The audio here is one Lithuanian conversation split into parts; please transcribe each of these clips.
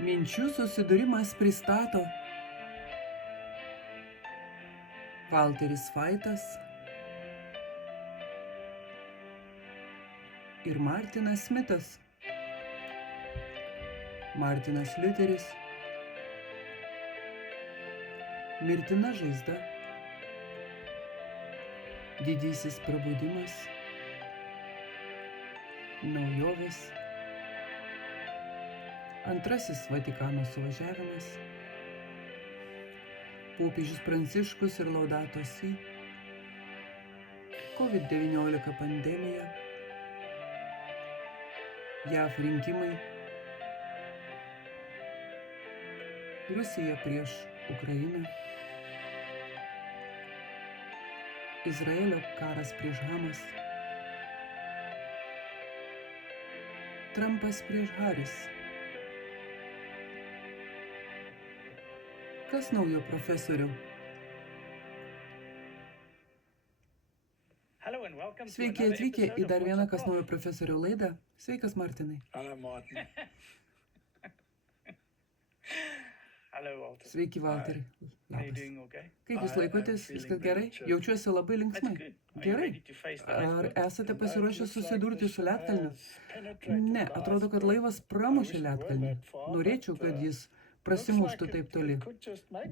Minčių susidūrimas pristato Walteris Vaitas ir Martinas Smitas. Martinas Liuteris. Mirtina žaizda. Didysis prabudimas. Naujovės. Antrasis Vatikano suvažiavimas. Popiežius Pranciškus ir Laudato Si. COVID-19 pandemija. JAV rinkimai. Rusija prieš Ukrainą. Izraelio karas prieš Hamas. Trumpas prieš Haris. Kas naujo, profesoriau? Sveiki atvykę į dar vieną Kas naujo, profesoriau laidą. Sveikas, Martinai. Hello, Martin. Sveiki, Valteri. Labas. Okay? Kaip jūs laikotės? Viskas gerai? Jaučiuosi labai linksmai. Gerai. Ar esate pasiruošę susidurti su ledkalniu? Ne, atrodo, kad laivas pramušė ledkalnį. Norėčiau, kad jis prasimuštų taip toli.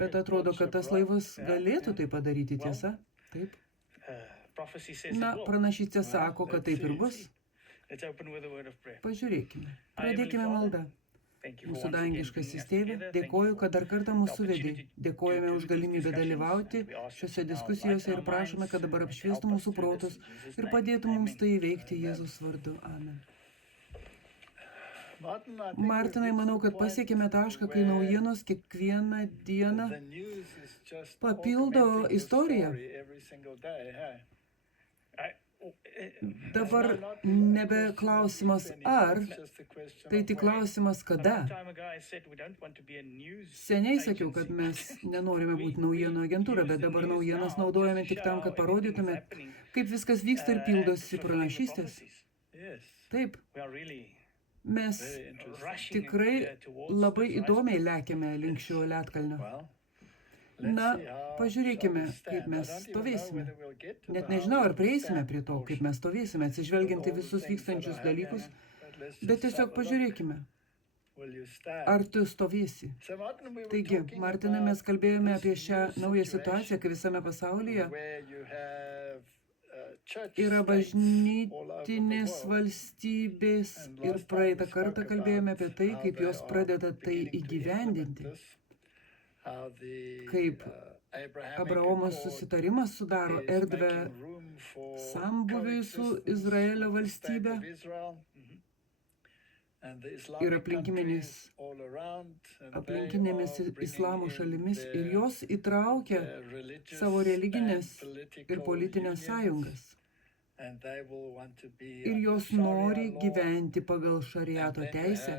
Bet atrodo, kad tas laivas galėtų tai padaryti, tiesa? Taip. Na, pranašystė sako, kad taip ir bus. Pažiūrėkime. Pradėkime maldą. Mūsų dangiškasis Tėve, dėkoju, kad dar kartą mūsų vedė. Dėkojame už galimybę dalyvauti šiuose diskusijose ir prašome, kad dabar apšviestų mūsų protus ir padėtų mums tai įveikti Jėzus vardu. Amen. Martinai, manau, kad pasiekėme tašką, kai naujienos kiekvieną dieną papildo istoriją. Dabar nebe klausimas ar, tai tik klausimas kada. Seniai sakiau, kad mes nenorime būti naujienų agentūra, bet dabar naujienas naudojame tik tam, kad parodytume, kaip viskas vyksta ir pildosi pranašystės. Taip. Mes tikrai labai įdomiai lekiame link šio ledkalnio. Na, pažiūrėkime, kaip mes stovėsime. Net nežinau, ar prieisime prie to, kaip mes stovėsime, atsižvelgiant į visus vykstančius dalykus, bet tiesiog pažiūrėkime. Ar tu stovėsi? Taigi, Martinai, mes kalbėjome apie šią naują situaciją, kai visame pasaulyje yra bažnytinės valstybės ir praeitą kartą kalbėjome apie tai, kaip jos pradeda tai įgyvendinti. Kaip Abraomo susitarimas sudaro erdvę sambūviui su Izraelio valstybe ir aplinkinėmis islamo šalimis ir jos įtraukia savo religinės ir politinės sąjungas. Ir jos nori gyventi pagal šariato teisę.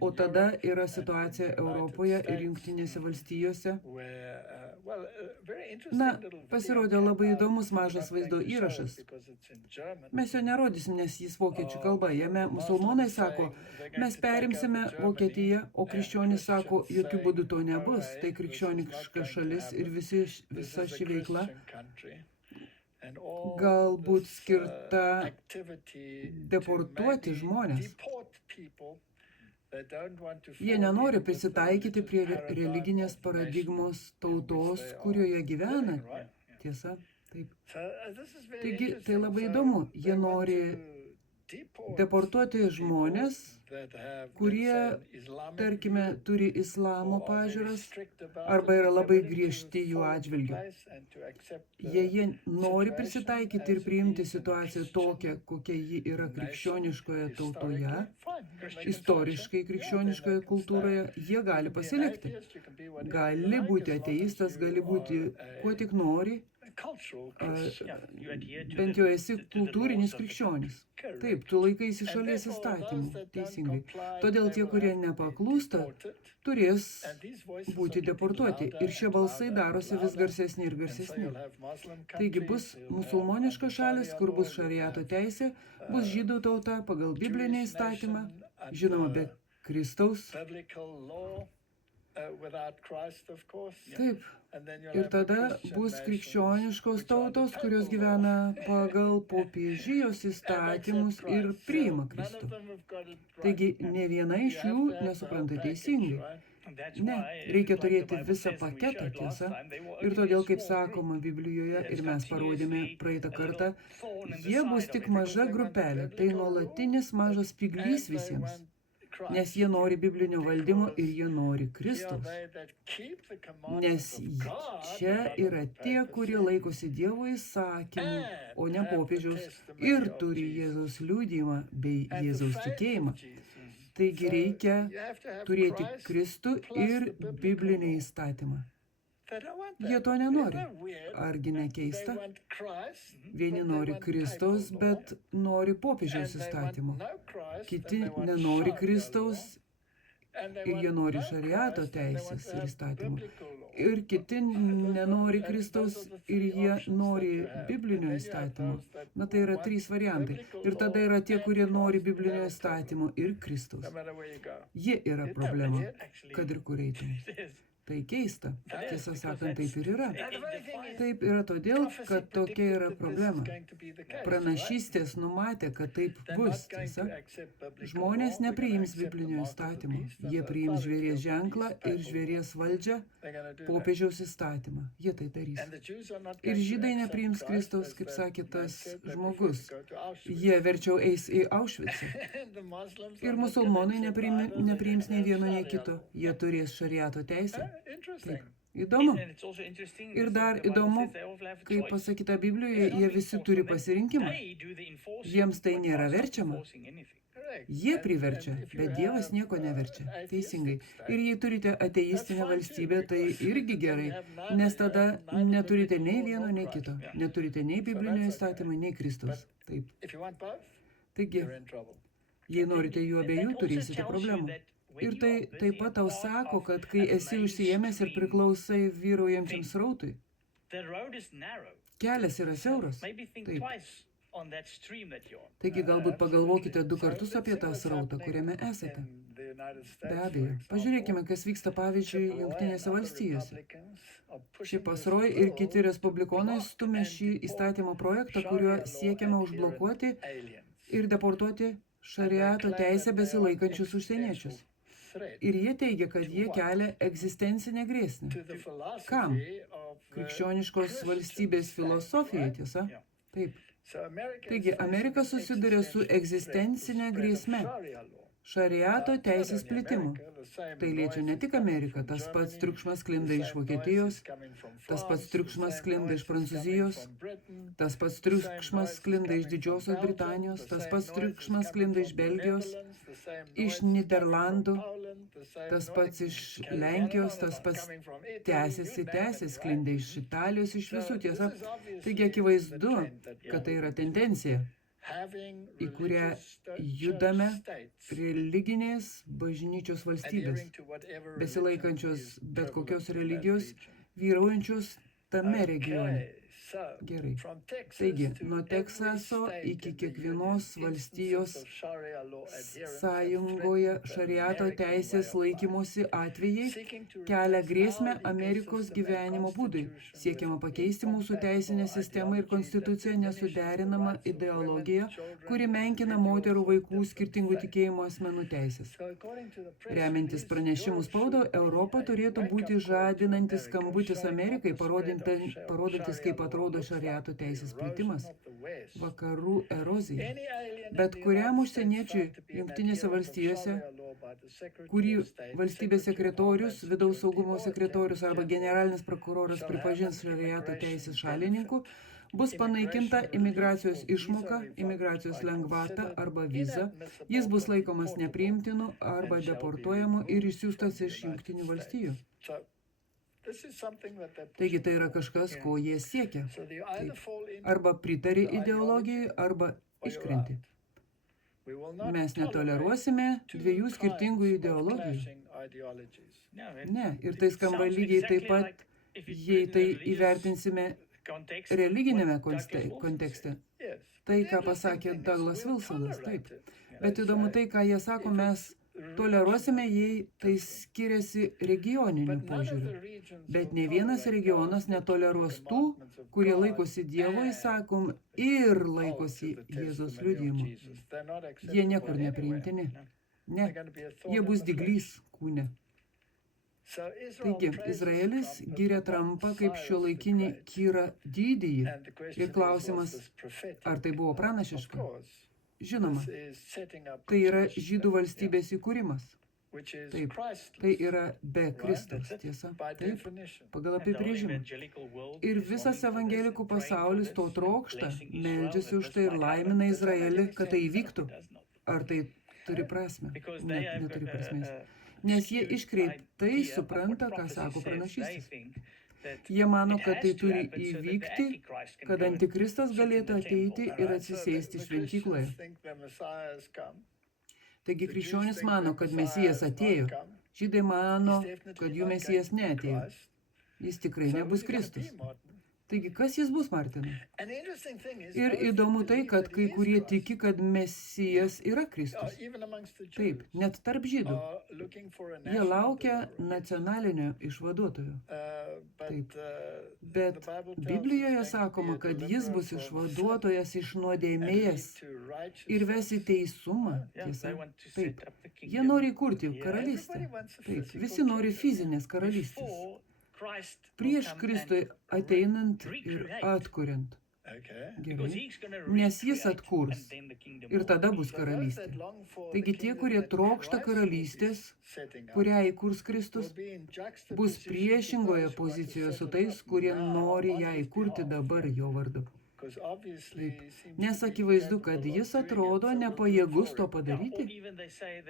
O tada yra situacija Europoje ir Jungtinėse valstijose. Na, pasirodė labai įdomus mažas vaizdo įrašas. Mes jo nerodysim, nes jis vokiečių kalba. Jame musulmonai sako, mes perimsime Vokietiją, o krikščionys sako, jokių būdų to nebus. Tai krikščioniška šalis ir visa ši veikla galbūt skirta deportuoti žmonės. Jie nenori prisitaikyti prie religinės paradigmos tautos, kurioje gyvena. Tiesa? Taip. Taigi, tai labai įdomu. Jie nori deportuoti žmonės, kurie, tarkime, turi islamo pažiūras arba yra labai griežti jų atžvilgiu. Jie nori prisitaikyti ir priimti situaciją tokią, kokia ji yra krikščioniškoje tautoje, istoriškai krikščioniškoje kultūroje, jie gali pasilikti. Gali būti ateistas, gali būti kuo tik nori, bent jau esi kultūrinis krikščionis. Taip, tu laikaisi šalies įstatymų, teisingai. Todėl tie, kurie nepaklūsta, turės būti deportuoti. Ir šie balsai darosi vis garsesni ir garsesni. Taigi bus musulmoniška šalis, kur bus šariato teisė, bus žydų tauta pagal biblinį įstatymą, žinoma, be Kristaus. Taip. Ir tada bus krikščioniškos tautos, kurios gyvena pagal popiežijos įstatymus ir priima Kristų. Taigi, ne viena iš jų nesupranta teisingai. Ne, reikia turėti visą paketą, tiesa. Ir todėl, kaip sakoma Biblijoje, ir mes parodėme praeitą kartą, jie bus tik maža grupelė, tai nuolatinis mažas spyglys visiems. Nes jie nori biblinio valdymo ir jie nori Kristaus. Nes čia yra tie, kurie laikosi Dievo įsakymų, o ne popiežiaus, ir turi Jėzaus liudijimą bei Jėzaus tikėjimą. Taigi reikia turėti Kristų ir biblinį įstatymą. Jie to nenori. Argi ne keista? Vieni nori Kristaus, bet nori popiežiaus įstatymų. Kiti nenori Kristaus ir jie nori šariato teisės ir įstatymų. Ir kiti nenori Kristaus ir jie nori biblinio įstatymų. Na, tai yra 3 variantai. Ir tada yra tie, kurie nori biblinio įstatymų ir Kristaus. Jie yra problema, kad ir kur eitum. Tai keista. Tiesą sakant, taip ir yra. Taip yra todėl, kad tokia yra problema. Pranašystės numatė, kad taip bus, tiesa. Žmonės nepriims biblinio įstatymų. Jie priims žvėries ženklą ir žvėries valdžią, popiežiaus įstatymą. Jie tai darys. Ir žydai nepriims Kristaus, kaip sakė tas žmogus. Jie verčiau eis į Aušvicą. Ir musulmonai nepriims nei vieno, nei kito. Jie turės šariato teisę. Taip, įdomu. Ir dar įdomu, kaip pasakyta Biblijoje, jie visi turi pasirinkimą. Jiems tai nėra verčiama. Jie priverčia, bet Dievas nieko neverčia. Teisingai. Ir jei turite ateistinę valstybę, tai irgi gerai, nes tada neturite nei vieno, nei kito. Neturite nei biblinio įstatymą, nei Kristaus. Taip. Taigi, jei norite jų abiejų, turėsite problemų. Ir tai taip pat tau sako, kad kai esi užsiėmęs ir priklausai vyraujančiam srautui, kelias yra siauras. Taip. Taigi galbūt pagalvokite 2 kartus apie tą srautą, kuriame esate. Be abejo. Pažiūrėkime, kas vyksta pavyzdžiui Jungtinėse valstijose. Ši pasroj ir kiti respublikonai stumia šį įstatymo projektą, kuriuo siekiama užblokuoti ir deportuoti šariato teisę besilaikančius užsieniečius. Ir jie teigia, kad jie kelia egzistencinę grėsmę. Kam? Krikščioniškos valstybės filosofija, tiesa? Taip. Taigi, Amerika susiduria su egzistencinė grėsme. Šariato teisės plitimu. Tai liečia ne tik Ameriką, tas pats triukšmas sklinda iš Vokietijos, tas pats triukšmas sklinda iš Prancūzijos, tas pats triukšmas sklinda iš Didžiosios Britanijos, tas pats triukšmas sklinda iš Belgijos, iš Niderlandų, tas pats iš Lenkijos, tas pats tęsiasi sklinda iš Italijos, iš visų, tiesa. Taigi akivaizdu, kad tai yra tendencija, į kurią judame religinės bažnyčios valstybės, besilaikančios bet kokios religijos, vyraujančios tame regione. Gerai. Taigi, nuo Teksaso iki kiekvienos valstijos sąjungoje šariato teisės laikymosi atvejai kelia grėsmę Amerikos gyvenimo būdui. Siekiama pakeisti mūsų teisinę sistemą ir konstituciją nesuderinamą ideologiją, kuri menkina moterų, vaikų, skirtingų tikėjimo asmenų teisės. Remiantis pranešimų spaudą, Europa turėtų būti žadinantis skambutis Amerikai, parodantis, kaip atrodo šariato teisės plitimas, vakarų erozija. Bet kuriam užsieniečiui Jungtinėse valstijose, kurį valstybės sekretorius, vidaus saugumo sekretorius arba generalinis prokuroras pripažins šariato teisės šalininku, bus panaikinta imigracijos išmoka, imigracijos lengvata arba viza, jis bus laikomas nepriimtinu arba deportuojamu ir išsiųstas iš Jungtinių valstijų. Taigi tai yra kažkas, ko jie siekia. Taip. Arba pritari ideologijai, arba iškrenti. Mes netoleruosime 2 skirtingų ideologijų. Ne, ir tai skamba lygiai taip pat, jei tai įvertinsime religinėme kontekste. Tai, ką pasakė Douglas Wilsonas, taip. Bet įdomu tai, ką jie sako, mes toleruosime, jei tai skiriasi regioniniu požiūriu. Bet ne vienas regionas netoleruos tų, kurie laikosi Dievo įsakomų ir laikosi Jėzaus liudijimų. Jie niekur nepriimtini. Ne, jie bus dyglys kūne. Taigi, Izraelis giria Trumpą kaip šiuolaikinį Kyrą didįjį. Ir klausimas, ar tai buvo pranašiška? Žinoma, tai yra žydų valstybės įkūrimas. Taip, tai yra be Kristaus, tiesa. Taip, pagal apibrėžimą. Ir visas evangelikų pasaulis to trokšta, meldžiasi už tai ir laimina Izraelį, kad tai įvyktų. Ar tai turi prasmę? Ne, neturi prasmės. Nes jie iškreiptai supranta, ką sako pranašystis. Jie mano, kad tai turi įvykti, kad antikristas galėtų ateiti ir atsisėsti šventykloje. Taigi krikščionys mano, kad Mesijas atėjo. Žydai mano, kad jų Mesijas neatėjo. Jis tikrai nebus Kristus. Taigi, kas jis bus, Martinai? Ir įdomu tai, kad kai kurie tiki, kad Mesijas yra Kristus. Taip, net tarp žydų. Jie laukia nacionalinio išvaduotojo. Taip. Bet Biblijoje sakoma, kad jis bus išvaduotojas iš nuodėmės ir ves į teisumą. Tiesa? Taip. Jie nori įkurti karalystę. Taip. Visi nori fizinės karalystės. Prieš Kristui ateinant ir atkuriant. Gerai. Nes jis atkurs ir tada bus karalystė. Taigi tie, kurie trokšta karalystės, kurią įkurs Kristus, bus priešingoje pozicijoje su tais, kurie nori ją įkurti dabar jo vardu. Taip. Nes akivaizdu, kad jis atrodo nepajėgus to padaryti.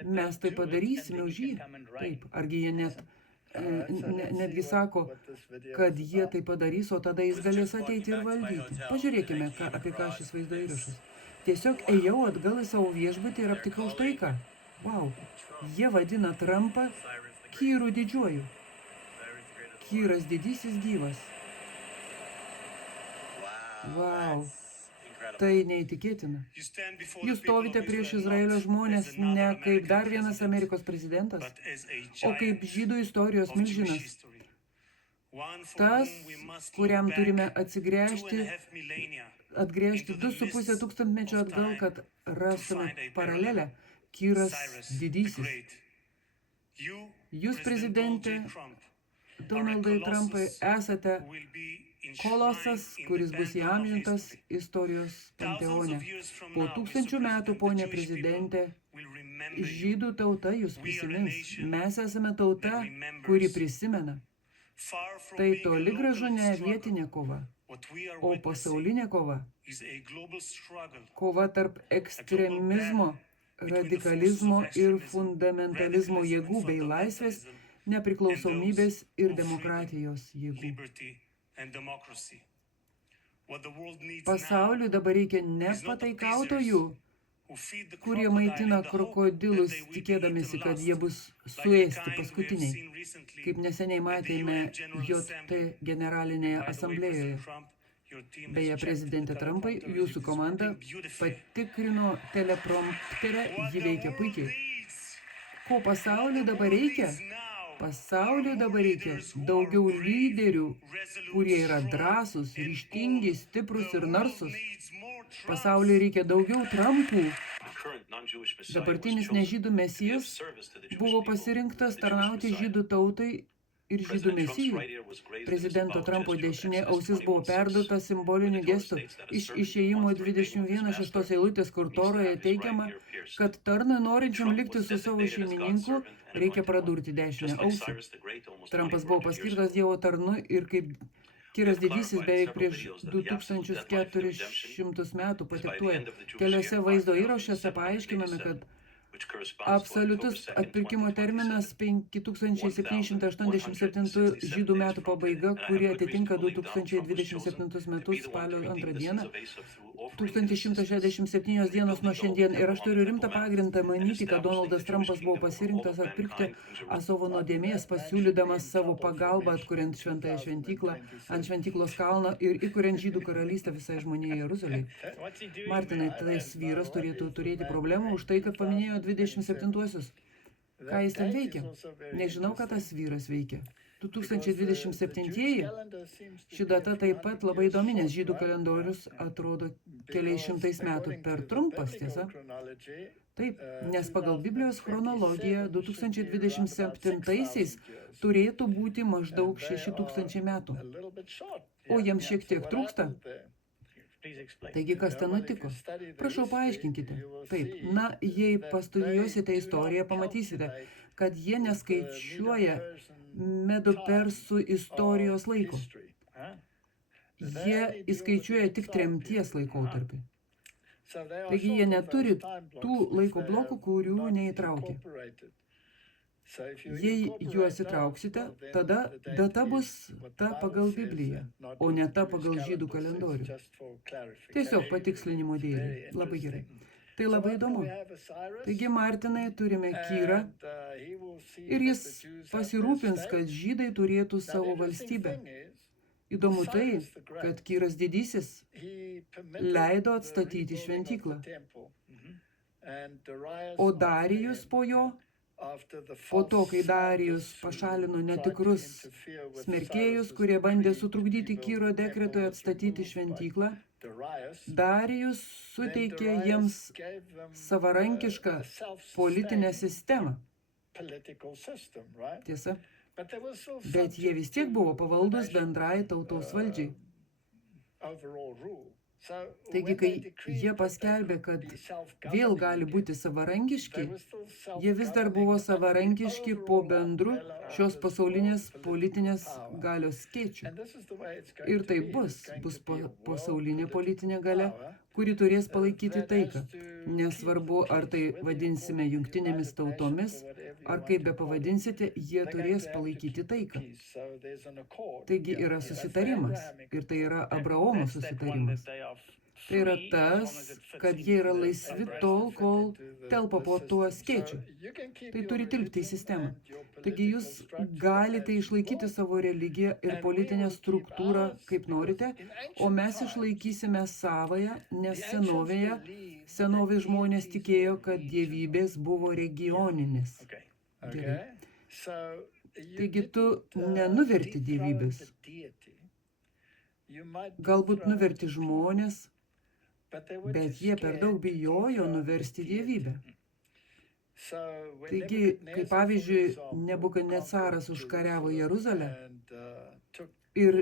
Mes tai padarysime už jį. Taip. Argi jie netgi sako, kad jie tai padarys, o tada jis galės ateiti ir valdyti. Pažiūrėkime, apie ką šis vaizdo įrašas. Tiesiog ėjau atgal į savo viešbutį ir aptikau štai ką. Wow, jie vadina Trumpą Kyru didžiuoju. Kyras didysis gyvas. Wow. Tai neįtikėtina. Jūs stovite prieš Izraelio žmonės ne kaip dar vienas Amerikos prezidentas, o kaip žydų istorijos milžinas. Tas, kuriam turime atgręžti 2,5 tūkstantmečio atgal, kad rastume paralelę. Kyras didysis. Jūs, prezidentė Donaldai Trumpai, esate kolosas, kuris bus įamžintas istorijos panteone. Po 1000 metų, ponė prezidentė, žydų tauta jūs prisimins. Mes esame tauta, kuri prisimena. Tai toli gražu ne vietinė kova, o pasaulinė kova. Kova tarp ekstremizmo, radikalizmo ir fundamentalizmo jėgų bei laisvės, nepriklausomybės ir demokratijos jėgų. Pasauliui dabar reikia ne pataikautojų, kurie maitina krokodilus, tikėdamėsi, kad jie bus suėsti paskutiniai, kaip neseniai matėme JT generalinėje asamblėjoje. Beje, prezidentė Trumpai, jūsų komanda patikrino teleprompterę, ji veikia puikiai. Ko pasauliui dabar reikia? Pasauliui dabar reikia daugiau lyderių, kurie yra drąsūs, ryžtingi, stiprus ir narsūs. Pasauliui reikia daugiau Trumpų. Dabartinis nežydų mesijas buvo pasirinktas tarnauti žydų tautai ir žydų mesijų. Prezidento Trumpo dešinė ausis buvo perduota simboliniu gestu iš Išėjimo 21:6 eilutės, kur Toroje teigiama, kad tarnui norinčiam likti su savo šeimininku reikia pradurti dešinę ausį. Trumpas buvo paskirtas Dievo tarnu ir kaip Kyras didysis beveik prieš 2400 metų patiktuoja. Keliose vaizdo įrašuose paaiškiname, kad absoliutus atpirkimo terminas 5787 žydų metų pabaiga, kurie atitinka 2027 metus spalio 2 dieną, 1167 dienos nuo šiandien. Ir aš turiu rimtą pagrindą manyti, kad Donaldas Trumpas buvo pasirinktas atpirkti savo nuodėmės, pasiūlydamas savo pagalbą atkuriant šventąją šventyklą ant šventyklos kalno ir įkuriant žydų karalystę visai žmonijai Jeruzalei. Martinai, tas vyras turėtų turėti problemų už tai, kad paminėjo 27-uosius. Ką jis ten veikia? Nežinau, ką tas vyras veikia. 2027 ši data taip pat labai įdomi, nes žydų kalendorius atrodo keliais šimtais metų per trumpas, tiesa? Taip, nes pagal Biblijos chronologiją 2027-aisiais turėtų būti maždaug 6000 metų. O jiems šiek tiek trūksta. Taigi, kas ten nutiko? Prašau, paaiškinkite. Taip, jei pastudijuosite istoriją, pamatysite, kad jie neskaičiuoja Medo-Persų istorijos laiko. Jie įskaičiuoja tik tremties laikotarpį. Taigi, jie neturi tų laiko blokų, kurių neįtraukia. Jei juos įtrauksite, tada data bus ta pagal Bibliją, o ne ta pagal žydų kalendorių. Tiesiog patikslinimo dėlį. Labai gerai. Tai labai įdomu. Taigi, Martinai, turime Kyrą ir jis pasirūpins, kad žydai turėtų savo valstybę. Įdomu tai, kad Kyras didysis leido atstatyti šventyklą. O Darijus po jo, po to, kai Darijus pašalino netikrus smerkėjus, kurie bandė sutrukdyti Kyro dekretui atstatyti šventyklą, Darijus suteikė jiems savarankišką politinę sistemą. Tiesa? Bet jie vis tiek buvo pavaldus bendrai tautos valdžiai. Taigi, kai jie paskelbė, kad vėl gali būti savarankiški, jie vis dar buvo savarankiški po bendru šios pasaulinės politinės galios skėčių. Ir tai bus pasaulinė politinė galia, kuri turės palaikyti taiką. Nesvarbu, ar tai vadinsime jungtinėmis tautomis, ar kaip be pavadinsite, jie turės palaikyti taiką. Taigi yra susitarimas, ir tai yra Abraomo susitarimas. Tai yra tas, kad jie yra laisvi tol, kol telpa po tuo skėčiu. Tai turi tilpti į sistemą. Taigi jūs galite išlaikyti savo religiją ir politinę struktūrą, kaip norite, o mes išlaikysime savąją, nes senovės žmonės tikėjo, kad dievybės buvo regioninis. Gerai. Taigi tu nenuverti dievybės. Galbūt nuverti žmonės, bet jie per daug bijojo nuversti dievybę. Taigi, kaip pavyzdžiui, Nebukadnecaras užkariavo Jeruzalę ir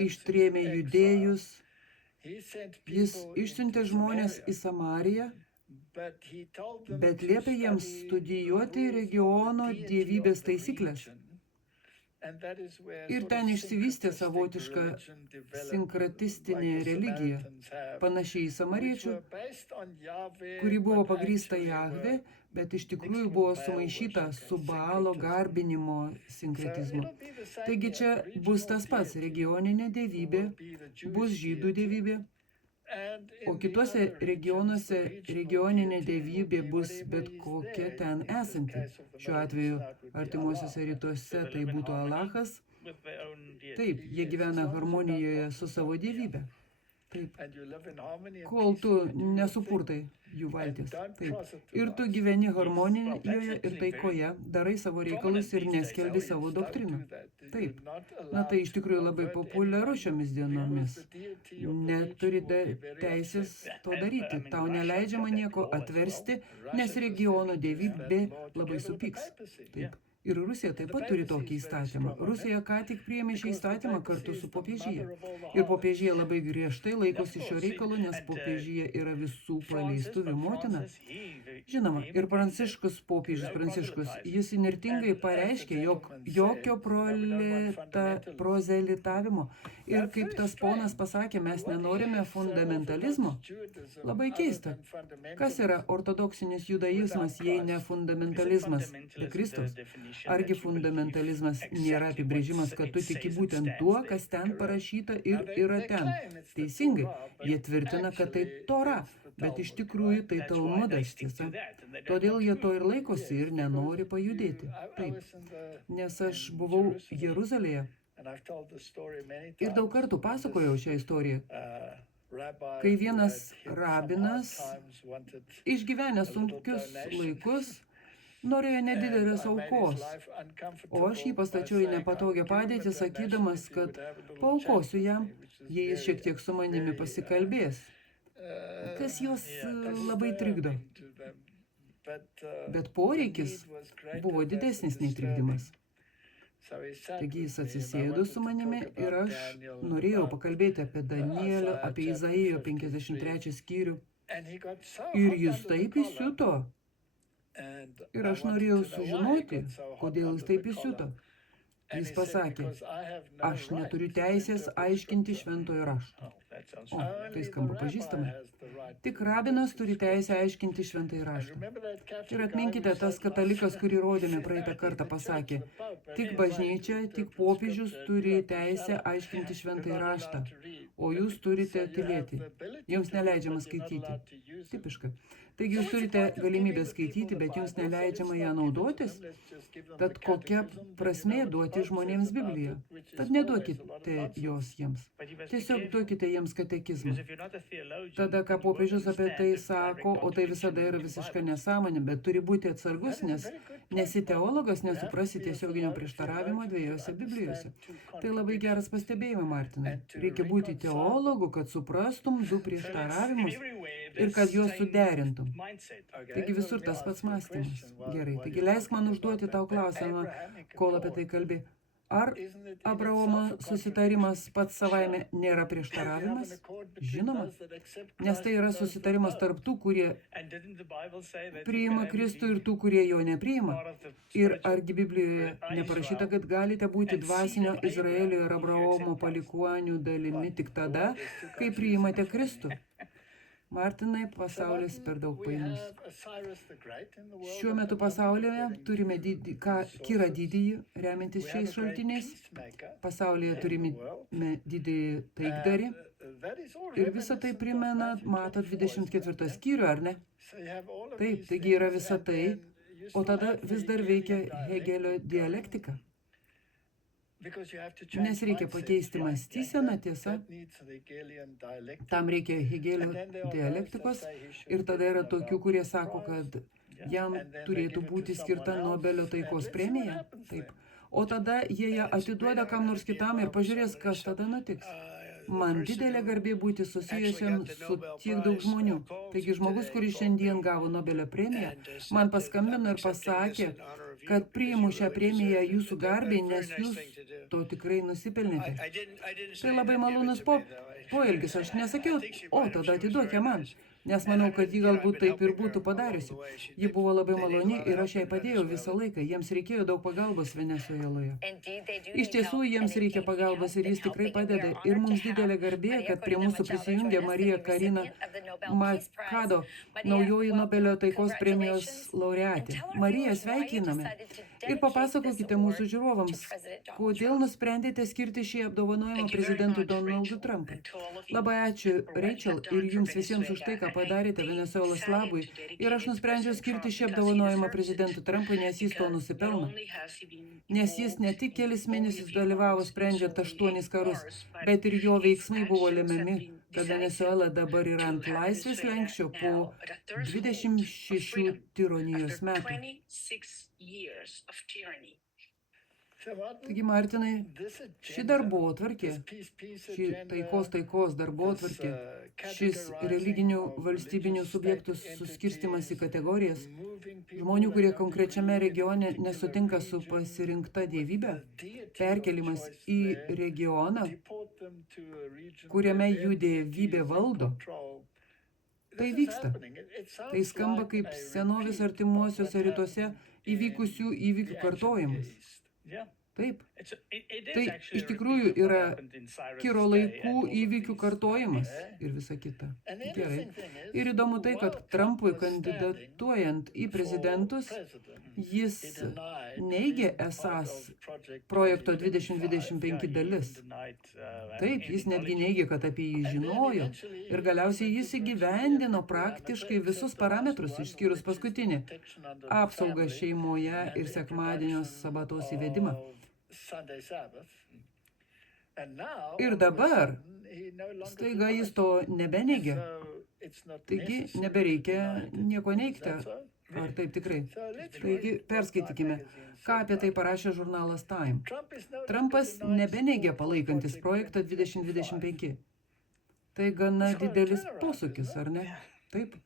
ištrėmė judėjus, jis išsiuntė žmonės į Samariją, bet liepė jiems studijuoti regiono dievybės taisyklės. Ir ten išsivystė savotiška sinkratistinė religija, panašiai į samariečių, kuri buvo pagrįsta Jahve, bet iš tikrųjų buvo sumaišyta su Baalo garbinimo sinkretizmu. Taigi čia bus tas pats, regioninė dievybė, bus žydų dievybė, o kitose regionuose regioninė dievybė bus bet kokia ten esanti. Šiuo atveju artimuosiuose rytuose tai būtų Alachas. Taip, jie gyvena harmonijoje su savo dievybe. Taip. Kol tu nesupurtai jų valties. Taip. Ir tu gyveni harmonijoje ir taikoje, darai savo reikalus ir neskelbi savo doktrinų. Taip. Tai iš tikrųjų labai populiaru šiomis dienomis. Neturite teisės to daryti. Tau neleidžiama nieko atversti, nes regiono dievybė labai supyks. Taip. Ir Rusija taip pat turi tokį įstatymą. Rusija ką tik priėmė šį įstatymą kartu su popiežyje. Ir popiežyje labai griežtai laikosi šio reikalo, nes popiežyje yra visų paleistuvių motina. Žinoma, ir popiežius Pranciškus, jis įnirtingai pareiškė, jog jokio prozelitavimo. Ir kaip tas ponas pasakė, mes nenorime fundamentalizmo. Labai keista. Kas yra ortodoksinis judaizmas, jei ne fundamentalizmas be Kristaus? Argi fundamentalizmas nėra apibrėžimas, kad tu tiki būtent tuo, kas ten parašyta ir yra ten? Teisingai, jie tvirtina, kad tai Tora, bet iš tikrųjų tai Talmudas, tiesa. Todėl jie to ir laikosi ir nenori pajudėti. Taip, nes aš buvau Jeruzalėje ir daug kartų pasakojau šią istoriją, kai vienas rabinas, išgyvenęs sunkius laikus, norėjo nedidelės aukos, o aš jį pastačiau į nepatogią padėtį, sakydamas, kad paaukosiu jam, jei jis šiek tiek su manimi pasikalbės, kas juos labai trikdo. Bet poreikis buvo didesnis nei trikdymas. Taigi jis atsisėdo su manimi ir aš norėjau pakalbėti apie Danielio, apie Izaijo 53 skyrių. Ir jis taip įsiuto. Ir aš norėjau sužinoti, kodėl jis taip įsiuto. Jis pasakė, aš neturiu teisės aiškinti šventojo rašto. O, tai skamba pažįstamai. Tik rabinas turi teisę aiškinti šventąjį raštą. Ir atminkite, tas katalikas, kurį rodėme praeitą kartą, pasakė, tik bažnyčia, tik popiežius turi teisę aiškinti šventąjį raštą, o jūs turite tylėti. Jums neleidžiama skaityti. Tipiška. Taigi jūs turite galimybę skaityti, bet jums neleidžiama ją naudotis. Tad kokia prasmė duoti žmonėms Bibliją? Tad neduokite jos jiems. Tiesiog duokite jiems katekizmą. Tada, ką popiežius apie tai sako, o tai visada yra visiška nesąmonė, bet turi būti atsargus, nes nesi teologas, nesuprasi tiesioginio prieštaravimo dviejose Biblijose. Tai labai geras pastebėjimas, Martinai. Reikia būti teologu, kad suprastum du prieštaravimus ir kad juos suderintum. Taigi visur tas pats mąstymas. Gerai, taigi leisk man užduoti tau klausimą, kol apie tai kalbi. Ar Abraomo susitarimas pats savaime nėra prieštaravimas? Žinoma, nes tai yra susitarimas tarp tų, kurie priima Kristų ir tų, kurie jo nepriima. Ir argi Biblijoje neparašyta, kad galite būti dvasinio Izraelio ir Abraomo palikuonių dalimi tik tada, kai priimate Kristų? Martinai, pasaulis per daug painus. Šiuo metu pasaulyje turime Kirą didįjį, remiantis šiais šaltiniais. Pasaulyje turime didįjį taikdarį. Ir visą tai primena, mato 24 skyrių, ar ne? Taip, taigi yra visa tai, o tada vis dar veikia Hegelio dialektika. Nes reikia pakeisti mąstyseną, tiesa. Tam reikia Hegelio dialektikos ir tada yra tokių, kurie sako, kad jam turėtų būti skirta Nobelio taikos premija. Taip. O tada jie ją atiduoda kam nors kitam ir pažiūrės, kas tada nutiks. Man didelė garbė būti susijusiam su tiek daug žmonių. Taigi žmogus, kuris šiandien gavo Nobelio premiją, man paskambino ir pasakė, kad priimu šią premiją jūsų garbei, nes jūs to tikrai nusipelnėte. Tai labai malonus poelgis, aš nesakiau, o tada atiduok ją man, nes manau, kad ji galbūt taip ir būtų padariusi. Ji buvo labai maloni ir aš jai padėjau visą laiką, jiems reikėjo daug pagalbos Venesueloje. Iš tiesų, jiems reikia pagalbos ir jis tikrai padeda. Ir mums didelė garbė, kad prie mūsų prisijungė Marija Karina Machado, naujoji Nobelio taikos premijos laureatė. Marija, sveikiname. Ir papasakokite mūsų žiūrovams, kodėl nusprendėte skirti šį apdovanojimą prezidentui Donaldui Trumpui. Labai ačiū, Rachel, ir jums visiems už tai, ką padarėte Venesuelos labui. Ir aš nusprendžiau skirti šį apdovanojimą prezidentui Trumpui, nes jis to nusipelno. Nes jis ne tik kelis mėnesius dalyvavo sprendžiant 8 karus, bet ir jo veiksmai buvo lemiami, kad Venesuela dabar yra ant laisvės slenksčio po 26 tironijos metų. Taigi, Martinai, ši darbotvarkė, ši taikos darbotvarkė, šis religinių valstybinių subjektų suskirstimas į kategorijas, žmonių, kurie konkrečiame regione nesutinka su pasirinkta dievybė, perkelimas į regioną, kuriame jų dievybė valdo. Tai vyksta. Tai skamba kaip senovės artimuosiuose rytuose įvykusių įvykių kartojimas. Taip. Tai iš tikrųjų yra Kiro laikų įvykių kartojimas ir visa kita. Gerai. Ir įdomu tai, kad Trumpui kandidatuojant į prezidentus, jis neigė esąs projekto 2025 dalis. Taip, jis netgi neigė, kad apie jį žinojo. Ir galiausiai jis įgyvendino praktiškai visus parametrus, išskyrus paskutinį – apsaugą šeimoje ir sekmadienio sabatos įvedimą. Ir dabar staiga jis to nebeneigia. Taigi nebereikia nieko neigti. Ar taip tikrai? Taigi, perskaitykime, ką apie tai parašė žurnalas Time. Trumpas nebeneigia palaikantis projektą 2025. Tai gana didelis posūkis, ar ne? Taip.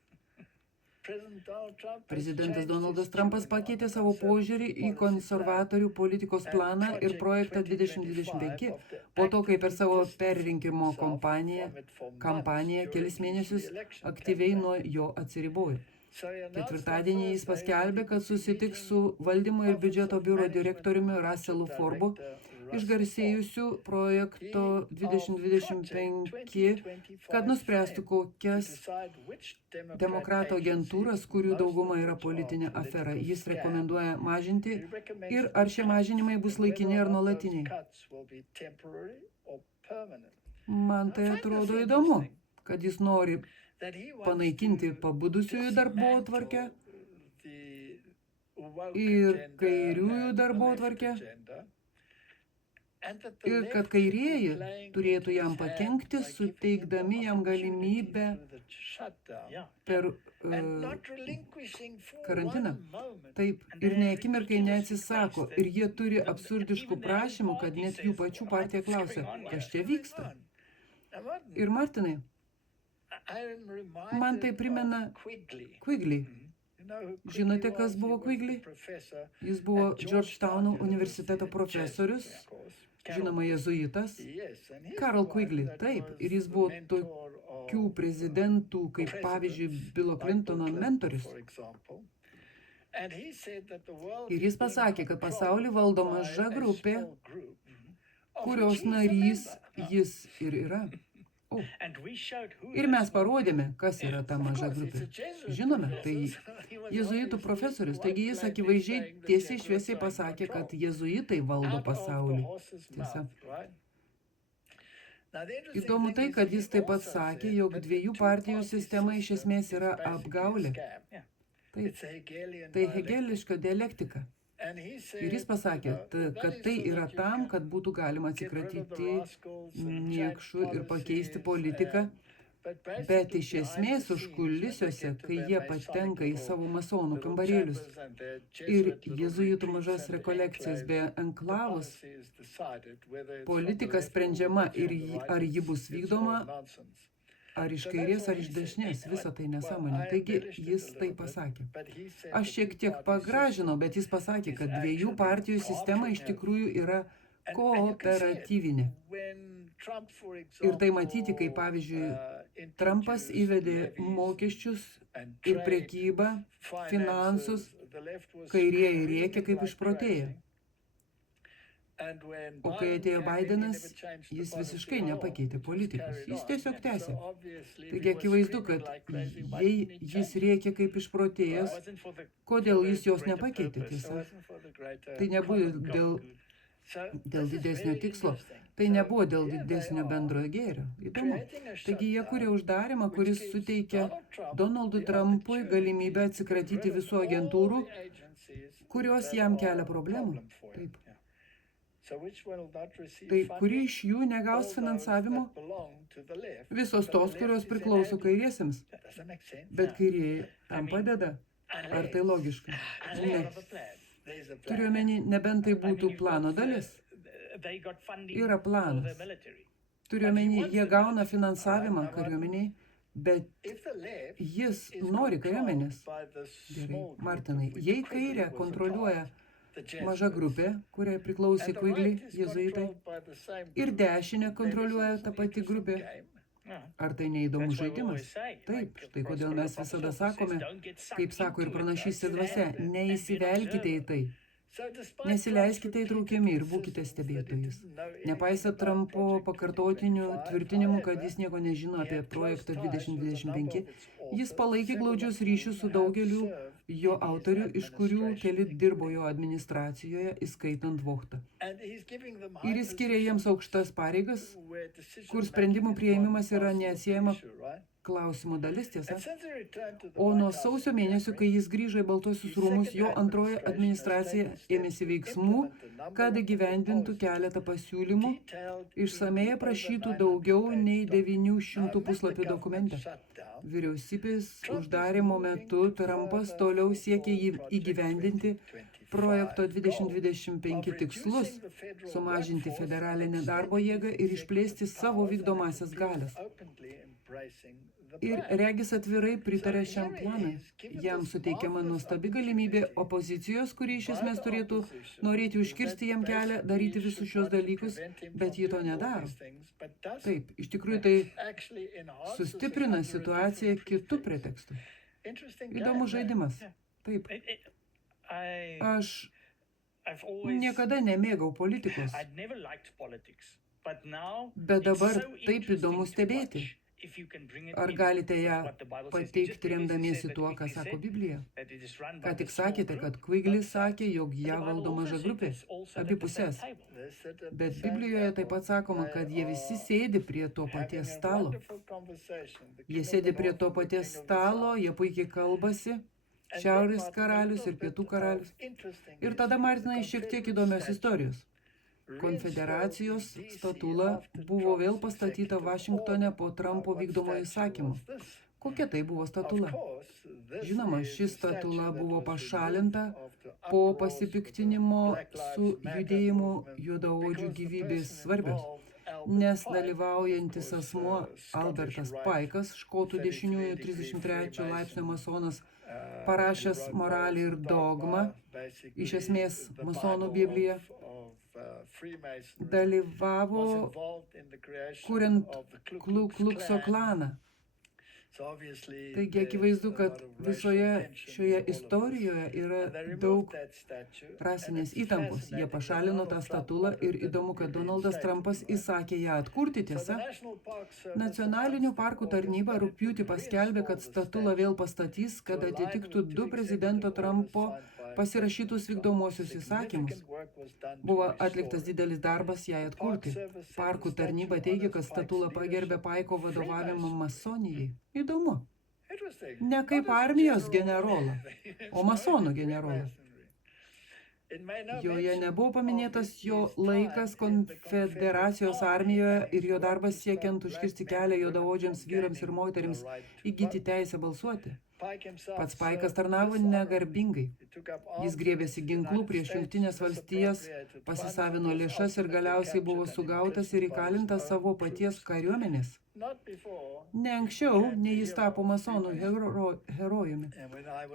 Prezidentas Donaldas Trumpas pakeitė savo požiūrį į konservatorių politikos planą ir projektą 2025 po to, kai per savo perrinkimo kampaniją kelis mėnesius aktyviai nuo jo atsiribojo. Ketvirtadienį jis paskelbė, kad susitiks su valdymo ir biudžeto biuro direktoriumi Russellu Forbu, išgarsėjusių projekto 2025, kad nuspręstų, kokias demokratų agentūras, kurių dauguma yra politinė afera, jis rekomenduoja mažinti ir ar šie mažinimai bus laikini ar nuolatiniai. Man tai atrodo įdomu, kad jis nori panaikinti pabudusiųjų darbotvarkę ir kairiųjų darbotvarkę ir kad kairieji turėtų jam pakenkti, suteikdami jam galimybę per karantiną. Taip, ir ne akimirkai neatsisako, ir jie turi absurdiškų prašymų, kad net jų pačių partija klausia, kas čia vyksta. Ir Martinai, man tai primena Quigley. Žinote, kas buvo Quigley? Jis buvo Georgetowno universiteto profesorius, žinoma, jėzuitas. Carroll Quigley, taip, ir jis buvo tokių prezidentų, kaip pavyzdžiui Billo Clintono mentorius. Ir jis pasakė, kad pasaulį valdo maža grupė, kurios narys jis ir yra. Ir mes parodėme, kas yra ta maža grupė. Žinome, tai jėzuitų profesorius, taigi jis akivaizdžiai tiesiai šviesiai pasakė, kad jėzuitai valdo pasaulį. Tiesa. Įdomu tai, kad jis taip pat sakė, jog dviejų partijų sistema iš esmės yra apgaulė. Taip, tai hegeliška dialektika. Ir jis pasakė, kad tai yra tam, kad būtų galima atsikratyti niekšų ir pakeisti politiką, bet iš esmės užkulisiuose, kai jie patenka į savo masonų kambarėlius ir jėzuitų mažas rekolekcijas bei enklavus, politika sprendžiama ir ar ji bus vykdoma, ar iš kairės, ar iš dešinės, visa tai nesąmonė. Taigi jis tai pasakė. Aš šiek tiek pagražinau, bet jis pasakė, kad dviejų partijų sistema iš tikrųjų yra kooperatyvinė. Ir tai matyti, kaip pavyzdžiui, Trumpas įvedė mokesčius ir prekybą, finansus, kairieji rėkė kaip išprotėję. O kai atėjo Bidenas, jis visiškai nepakeitė politikos. Jis tiesiog tęsė. Taigi akivaizdu, kad jei jis rėkė kaip išprotėjęs, kodėl jis jos nepakeitė, tiesa? Tai nebuvo dėl didesnio tikslo, tai nebuvo dėl didesnio bendrojo gėrio. Įdomu. Taigi jie kūrė uždarimą, kuris suteikia Donaldui Trumpui galimybę atsikratyti visų agentūrų, kurios jam kelia problemų. Taip. Tai kuri iš jų negaus finansavimo? Visos tos, kurios priklauso kairiesiems. Bet kairieji tam padeda. Ar tai logiška? Ne. Turiuomenį, nebent tai būtų plano dalis. Yra planas. Turiuomenį, jie gauna finansavimą kariuomeniai, bet jis nori kariuomenės. Gerai, Martinai, jei kairę kontroliuoja maža grupė, kuriai priklausė Quigley, jėzuitai, ir dešinę kontroliuoja ta pati grupė. Ar tai neįdomus žaidimas? Taip, štai kodėl mes visada sakome, kaip sako ir pranašystė dvasia, neįsivelkite į tai. Nesileiskite įtraukiami ir būkite stebėtojais. Nepaisant Trumpo pakartotinių tvirtinimų, kad jis nieko nežino apie projektą 2025, jis palaikė glaudžius ryšius su daugeliu jo autorių, iš kurių keli dirbo jo administracijoje, įskaitant Vochtą. Ir jis skiria jiems aukštas pareigas, kur sprendimų priėmimas yra neatsiejama klausimo dalis, tiesa. O nuo sausio mėnesio, kai jis grįžo į Baltuosius rūmus, jo antroji administracija ėmėsi veiksmų, kad įgyvendintų keletą pasiūlymų, išsamei aprašytų daugiau nei 900 puslapių dokumente. Vyriausybės uždarymo metu Trumpas toliau siekė įgyvendinti projekto 2025 tikslus, sumažinti federalinę darbo jėgą ir išplėsti savo vykdomąsias galias. Ir regis atvirai pritarė šiam planui. Jam suteikiama nuostabi galimybė opozicijos, kuri iš esmės turėtų norėti užkirsti jam kelią, daryti visus šios dalykus, bet ji to nedaro. Taip, iš tikrųjų tai sustiprina situaciją kitų pretekstų. Įdomus žaidimas. Taip. Aš niekada nemėgau politikos, bet dabar taip įdomu stebėti. Ar galite ją pateikti remdamiesi tuo, ką sako Biblija? Ką tik sakėte, kad Quigley sakė, jog ją valdo maža grupė, abi pusės. Bet Biblijoje taip pat sakoma, kad jie visi sėdi prie to paties stalo. Jie sėdi prie to paties stalo, jie puikiai kalbasi, šiaurės karalius ir pietų karalius. Ir tada, Martinai, šiek tiek įdomios istorijos. Konfederacijos statula buvo vėl pastatyta Vašingtone po Trumpo vykdomo įsakymo. Kokia tai buvo statula? Žinoma, ši statula buvo pašalinta po pasipiktinimo su judėjimu juodaodžių gyvybės svarbios, nes dalyvaujantis asmuo Albertas Paikas, škotų dešiniųjų 33 laipsnio masonas, parašęs Moralę ir dogmą, iš esmės masonų Bibliją, dalyvavo kuriant Klukso klaną. Taigi akivaizdu, kad visoje šioje istorijoje yra daug rasinės įtampos. Jie pašalino tą statulą ir įdomu, kad Donaldas Trumpas įsakė ją atkurti, tiesa. Nacionalinių parkų tarnyba rugpjūtį paskelbė, kad statulą vėl pastatys, kad atitiktų 2 prezidento Trumpo pasirašytus vykdomosius įsakymus. Buvo atliktas didelis darbas jai atkurti. Parkų tarnyba teigia, kad statula pagerbė Paiko vadovavimą masonijai. Įdomu. Ne kaip armijos generolą, o masonų generolą. Joje nebuvo paminėtas jo laikas konfederacijos armijoje ir jo darbas siekiant užkirsti kelią juodaodžiams vyrams ir moterims įgyti teisę balsuoti. Pats Paikas tarnavo negarbingai. Jis griebėsi ginklų prieš Jungtinės valstijas, pasisavino lėšas ir galiausiai buvo sugautas ir įkalintas savo paties kariuomenės. Ne anksčiau, nei jis tapo masonų herojumi.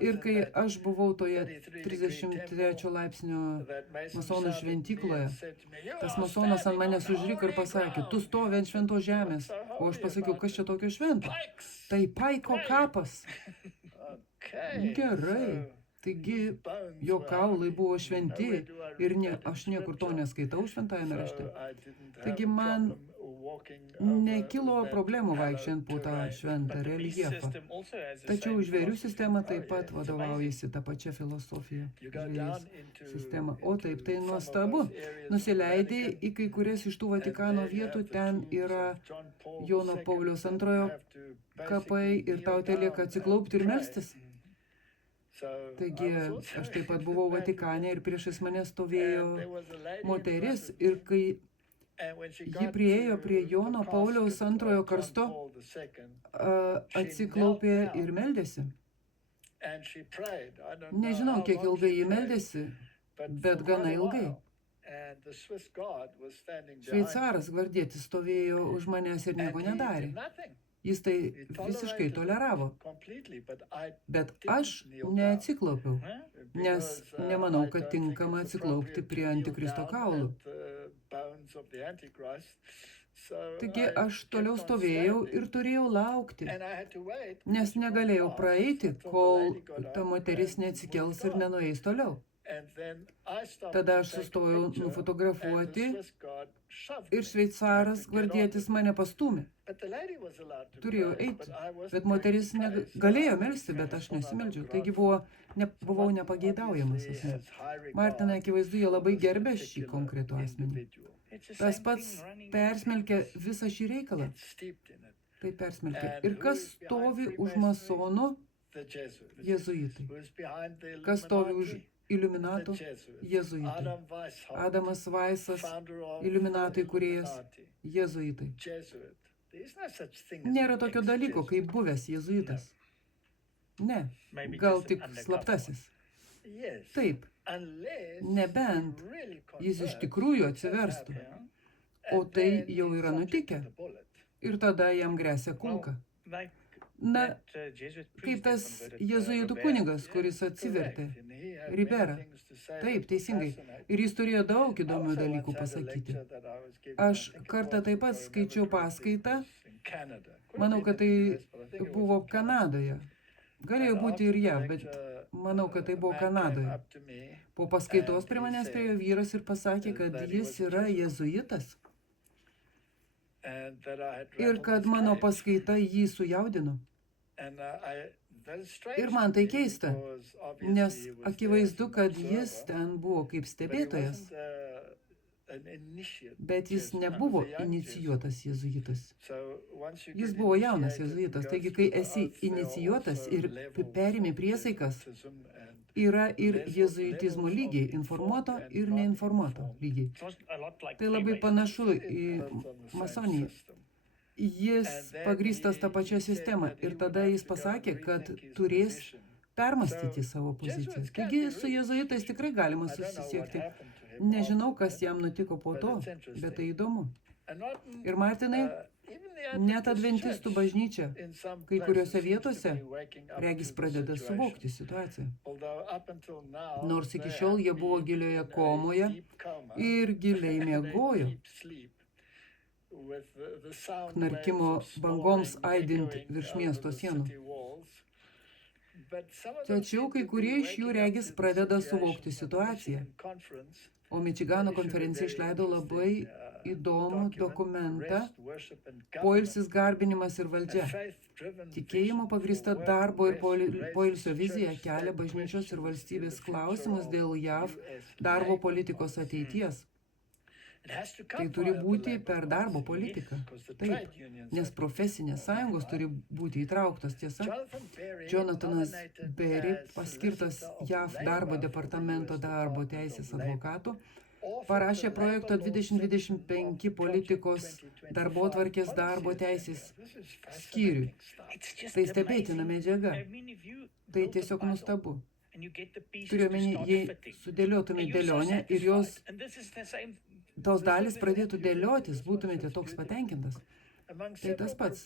Ir kai aš buvau toje 33 laipsnio masonų šventykloje, tas masonas ant manęs užriko ir pasakė, tu stovi ant šventos žemės. O aš pasakiau, kas čia tokio švento? Tai Paiko kapas. Gerai. Taigi, jo kaulai buvo šventi ir aš niekur to neskaitau šventajame rašte. Taigi man nekilo problemų vaikščiant po tą šventą reljefą. Tačiau žvėrių sistema taip pat vadovaujasi tą pačią filosofiją. Žvėries sistema. O taip, tai nuostabu. Nusileidai į kai kurias iš tų Vatikano vietų, ten yra Jono Pauliaus II kapai ir tau telieka atsiklaupti ir melstis. Taigi, aš taip pat buvau Vatikane ir priešais mane stovėjo moteris ir kai ji priėjo prie Jono Pauliaus II karsto, atsiklaupė ir meldėsi. Nežinau, kiek ilgai ji meldėsi, bet gana ilgai. Šveicaras gvardietis stovėjo už manęs ir nieko nedarė. Jis tai visiškai toleravo. Bet aš neatsiklaupiau, nes nemanau, kad tinkama atsiklaupti prie Antikristo kaulų. Taigi aš toliau stovėjau ir turėjau laukti, nes negalėjau praeiti, kol ta moteris neatsikels ir nenueis toliau. Tada aš sustojau nufotografuoti ir šveicaras gvardietis mane pastūmė. Turėjau eiti, bet moteris galėjo melsti, bet aš nesimeldžiau. Taigi buvau nepageidaujamas asmuo. Martinai, akivaizdu, jie labai gerbė šį konkretų asmenį. Tas pats persmelkė visą šį reikalą. Tai persmelkė. Ir kas stovi už masono? Jėzuitai. Kas stovi už iliuminatų? Jėzuitai. Adamas Vaisas, iliuminatų įkūrėjas, jėzuitai. Nėra tokio dalyko, kaip buvęs jėzuitas. Ne, gal tik slaptasis. Taip, nebent jis iš tikrųjų atsiverstų. O tai jau yra nutikę. Ir tada jam gresia kulka. Na, kaip tas jėzuitų kunigas, kuris atsivertė. Ribera. Taip, teisingai. Ir jis turėjo daug įdomių dalykų pasakyti. Aš kartą taip pat skaičiau paskaitą. Manau, kad tai buvo Kanadoje. Galėjo būti ir JAV, bet manau, kad tai buvo Kanadoje. Po paskaitos prie manęs priėjo vyras ir pasakė, kad jis yra jėzuitas. Ir kad mano paskaita jį sujaudino. Ir man tai keista, nes akivaizdu, kad jis ten buvo kaip stebėtojas, bet jis nebuvo inicijuotas jėzuitas. Jis buvo jaunas jėzuitas, taigi kai esi inicijuotas ir perimi priesaikas, yra ir jėzuitizmo lygiai, informuoto ir neinformuoto lygiai. Tai labai panašu į masoniją. Jis pagrįstas tą pačią sistemą ir tada jis pasakė, kad turės permastyti savo pozicijas. Taigi su jėzuitais tikrai galima susisiekti. Nežinau, kas jam nutiko po to, bet tai įdomu. Ir Martinai, net adventistų bažnyčia, kai kuriuose vietose, regis pradeda suvokti situaciją. Nors iki šiol jie buvo gilioje komoje ir giliai miegojo. Knarkimo bangoms aidint virš miesto sienų. Tačiau kai kurie iš jų regis pradeda suvokti situaciją. O Mičigano konferencija išleido labai įdomų dokumentą Poilsis, garbinimas ir valdžia. Tikėjimo pagrįsta darbo ir poilsio vizija kelia bažnyčios ir valstybės klausimus dėl JAV darbo politikos ateities. Tai turi būti per darbo politiką. Taip, nes profesinės sąjungos turi būti įtrauktos, tiesa. Jonathanas Berry, paskirtas JAV darbo departamento darbo teisės advokatų, parašė projekto 2025 politikos darbotvarkės darbo teisės skyriui. Tai stebėtina medžiaga. Tai tiesiog nuostabu. Turiuomenį, jei sudėliotume dėlionę ir tos dalis pradėtų dėliotis, būtumėte toks patenkintas. Tai tas pats.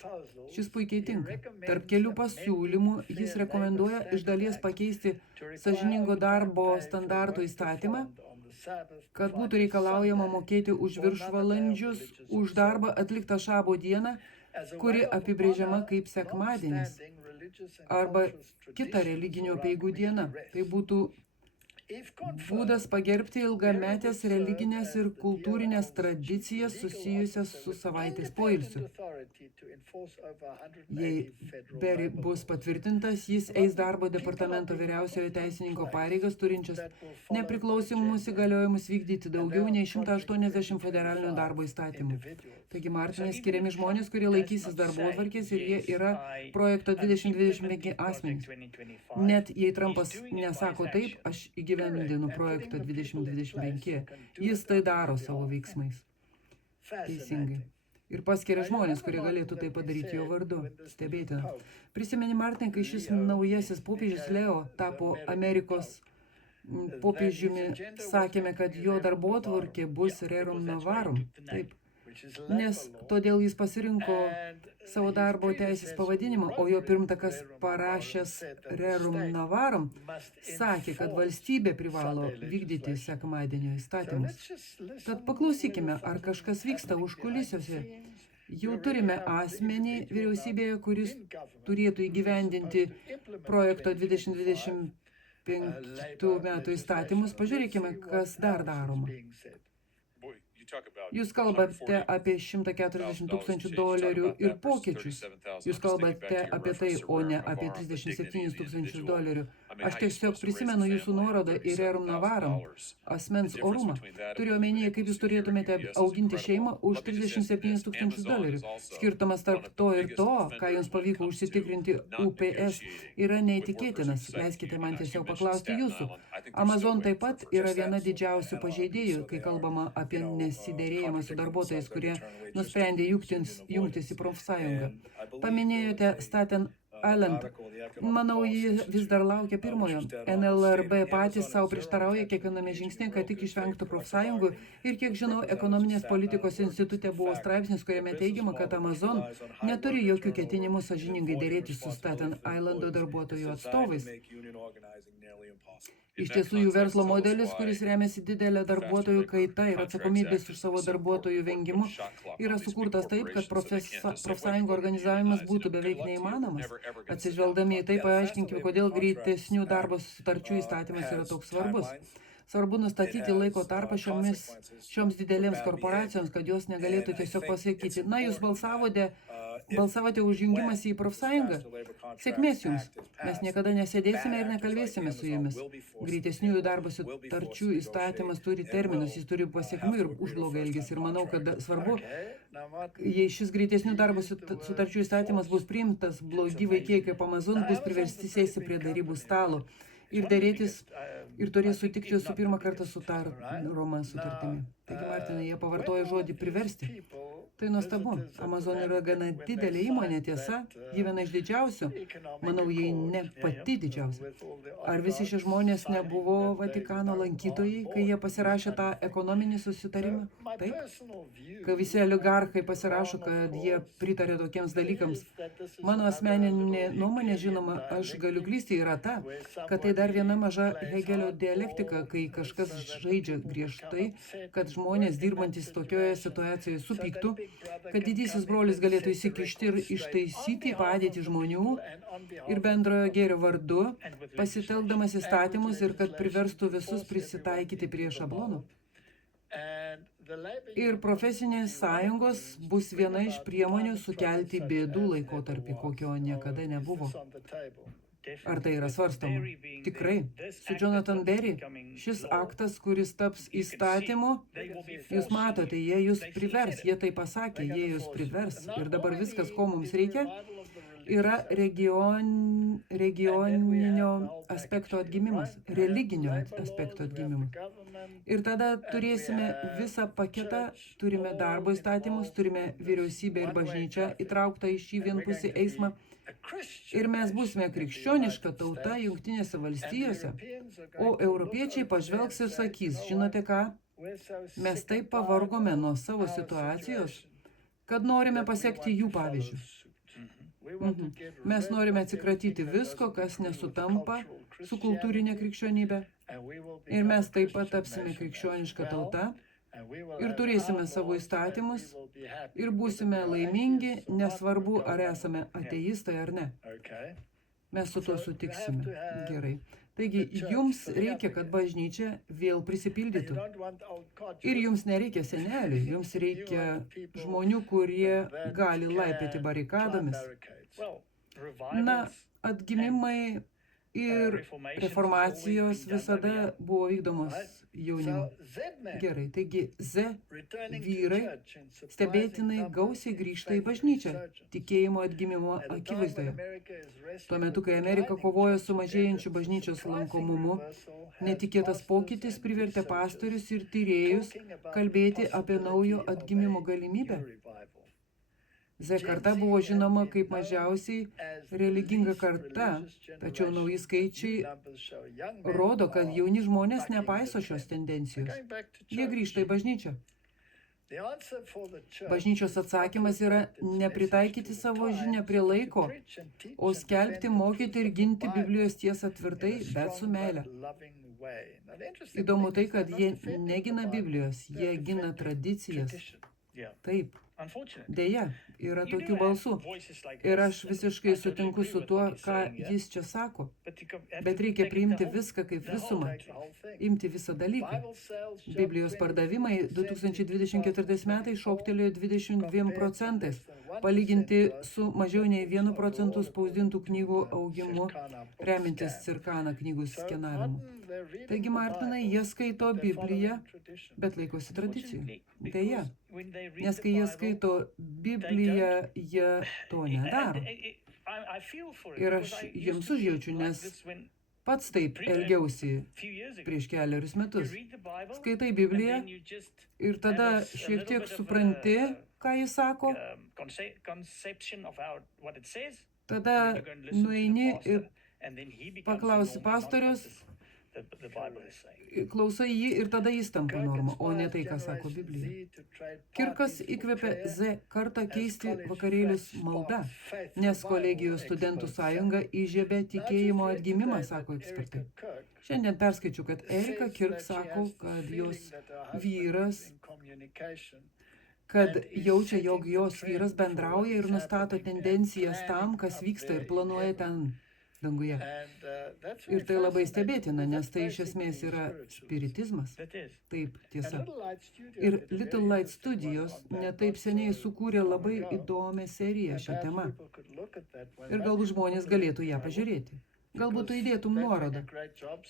Šis puikiai tinka. Tarp kelių pasiūlymų jis rekomenduoja iš dalies pakeisti sąžiningo darbo standartų įstatymą, kad būtų reikalaujama mokėti už viršvalandžius, už darbą atliktą šabo dieną, kuri apibrėžiama kaip sekmadienis, arba kita religinių apeigų diena. Tai būtų būdas pagerbti ilgametės religinės ir kultūrinės tradicijas susijusias su savaitės poilsiu. Jei Berry bus patvirtintas, jis eis darbo departamento vyriausiojo teisininko pareigas, turinčias nepriklausomus įgaliojimus vykdyti daugiau nei 180 federalinių darbo įstatymų. Taigi Martinai skiriami žmonės, kurie laikysis darbotvarkės ir jie yra projekto 2025 asmenys. Net jei Trumpas nesako taip, aš įgyvendinu projektą 2025. Jis tai daro savo veiksmais. Teisingai. Ir paskiria žmonės, kurie galėtų tai padaryti jo vardu. Stebėtina. Prisimeni, Martin, kai šis naujasis popiežius Leo tapo Amerikos popiežiumi, sakėme, kad jo darbotvarkė bus Rerum Novarum. Taip. Nes todėl jis pasirinko savo darbo teisės pavadinimą, o jo pirmtakas parašęs Rerum Novarum sakė, kad valstybė privalo vykdyti sekmadienio įstatymus. Tad paklausykime, ar kažkas vyksta užkulisiuose. Jau turime asmenį vyriausybėje, kuris turėtų įgyvendinti projekto 2025 metų įstatymus. Pažiūrėkime, kas dar daroma. Jūs kalbate apie $140,000 ir pokyčius. Jūs kalbate apie tai, o ne apie $37,000. Aš tiesiog prisimenu jūsų nuorodą į Rerum Novarum, asmens orumą. Turiu omenyje, kaip jūs turėtumėte auginti šeimą už $37,000. Skirtumas tarp to ir to, ką jums pavyko užsitikrinti UPS, yra neįtikėtinas. Leiskite man tiesiog paklausti jūsų. Amazon taip pat yra viena didžiausių pažeidėjų, kai kalbama apie nesiderėjimą su darbuotojais, kurie nusprendė jungtis į profsąjungą. Paminėjote Staten Island. Manau, ji vis dar laukia pirmojo. NLRB patys savo prieštarauja kiekviename žingsnė, kad tik išvengtų profsąjungų. Ir kiek žinau, ekonominės politikos institute buvo straipsnis, kuriame teigiama, kad Amazon neturi jokių ketinimų sąžiningai dėrėti su Staten Islando darbuotojų atstovais. Iš tiesų, jų verslo modelis, kuris remiasi didelė darbuotojų kaita ir atsakomybės už savo darbuotojų vengimu, yra sukurtas taip, kad profsąjungų organizavimas būtų beveik neįmanomas. Atsižvelgdami į tai, paaiškinkime, kodėl greitesnių darbo sutarčių įstatymas yra toks svarbus. Svarbu nustatyti laiko tarpą šioms didelėms korporacijoms, kad jos negalėtų tiesiog pasakyti, na, jūs balsavote už jungimąsi į profsąjungą? Sėkmės jums. Mes niekada nesėdėsime ir nekalbėsime su jumis. Greitesniųjų darbo sutarčių įstatymas turi terminus, jis turi pasiekmių ir už blogą elgesį. Ir manau, kad svarbu, jei šis greitesnių darbo sutarčių įstatymas bus priimtas, blogi vaikai kaip Amazon bus priversti sėsti prie darybų stalo ir dėrėtis ir turės sutikti su pirmą kartą Roma sutartimi. Taigi, Martinai, jie pavartoja žodį priversti. Tai nuostabu. Amazon yra gana didelė įmonė, tiesa, ji viena iš didžiausių. Manau, jei ne pati didžiausia. Ar visi šie žmonės nebuvo Vatikano lankytojai, kai jie pasirašė tą ekonominį susitarimą? Taip. Kai visi oligarchai pasirašo, kad jie pritarė tokiems dalykams. Mano asmeninė nuomonė, žinoma, aš galiu klysti, yra ta, kad tai dar viena maža Hegelio dialektika, kai kažkas žaidžia griežtai, kad žmonės dirbantys tokioje situacijoje supyktų, kad didysis brolis galėtų įsikišti ir ištaisyti padėtį žmonių ir bendrojo gėrio vardu, pasitelkdamas įstatymus ir kad priverstų visus prisitaikyti prie šablonų. Ir profesinės sąjungos bus viena iš priemonių sukelti bėdų laikotarpį, kokio niekada nebuvo. Ar tai yra svarstoma? Tikrai. Su Jonathan Berry šis aktas, kuris taps įstatymu, jūs matote, jie jūs privers, jie tai pasakė, jie jūs privers. Ir dabar viskas, ko mums reikia, yra regioninio aspekto atgimimas, religinio aspekto atgimimas. Ir tada turėsime visą paketą, turime darbo įstatymus, turime vyriausybę ir bažnyčią įtrauktą į šį vienpusį eismą. Ir mes būsime krikščioniška tauta Jungtinėse valstijose, o europiečiai pažvelgs ir sakys, žinote ką, mes taip pavargome nuo savo situacijos, kad norime pasekti jų pavyzdžių. Mes norime atsikratyti visko, kas nesutampa su kultūrinė krikščionybė, ir mes taip pat tapsime krikščioniška tauta, ir turėsime savo įstatymus, ir būsime laimingi, nesvarbu, ar esame ateistai ar ne. Mes su tuo sutiksime. Gerai. Taigi, jums reikia, kad bažnyčia vėl prisipildytų. Ir jums nereikia senelių, jums reikia žmonių, kurie gali laipioti barikadomis. Na, atgimimai ir reformacijos visada buvo vykdomos jaunimo. Gerai, taigi Z vyrai stebėtinai gausiai grįžta į bažnyčią, tikėjimo atgimimo akivaizdoje. Tuo metu, kai Amerika kovojo su mažėjančiu bažnyčios lankomumu, netikėtas pokytis privertė pastorius ir tyrėjus kalbėti apie naujo atgimimo galimybę. Z karta buvo žinoma kaip mažiausiai religinga karta, tačiau nauji skaičiai rodo, kad jauni žmonės nepaiso šios tendencijos. Jie grįžta į bažnyčią. Bažnyčios atsakymas yra nepritaikyti savo žinią prie laiko, o skelbti, mokyti ir ginti Biblijos tiesą tvirtai, bet su meile. Įdomu tai, kad jie negina Biblijos, jie gina tradicijas. Taip. Deja, yra tokių balsų. Ir aš visiškai sutinku su tuo, ką jis čia sako. Bet reikia priimti viską kaip visumą, imti visą dalyką. Biblijos pardavimai 2024 metais šoktelėjo 22%, palyginti su mažiau nei 1% spausdintų knygų augimu, remintis Circana knygų skenavimu. Taigi, Martinai, jie skaito Bibliją, bet laikosi tradicijų. Deja, nes kai jie skaito Bibliją, jie to nedaro. Ir aš jiems užjaučiu, nes pats taip elgiausi prieš keliarius metus. Skaitai Bibliją ir tada šiek tiek supranti, ką jis sako. Tada nueini ir paklausi pastorius, klausai jį ir tada jis tampa norma, o ne tai, ką sako Biblija. Kirkas įkvėpė Z kartą keisti vakarėlius malda, nes kolegijos studentų sąjunga įžiebė tikėjimo atgimimą, sako ekspertai. Šiandien perskaičiu, kad Erika Kirk sako, kad jos vyras, kad jaučia, jog jos vyras bendrauja ir nustato tendencijas tam, kas vyksta ir planuoja ten danguje. Ir tai labai stebėtina, nes tai iš esmės yra spiritizmas. Taip, tiesa. Ir Little Light Studios netaip seniai sukūrė labai įdomią seriją šią temą. Ir galbūt žmonės galėtų ją pažiūrėti. Galbūt tu įdėtum nuorodą,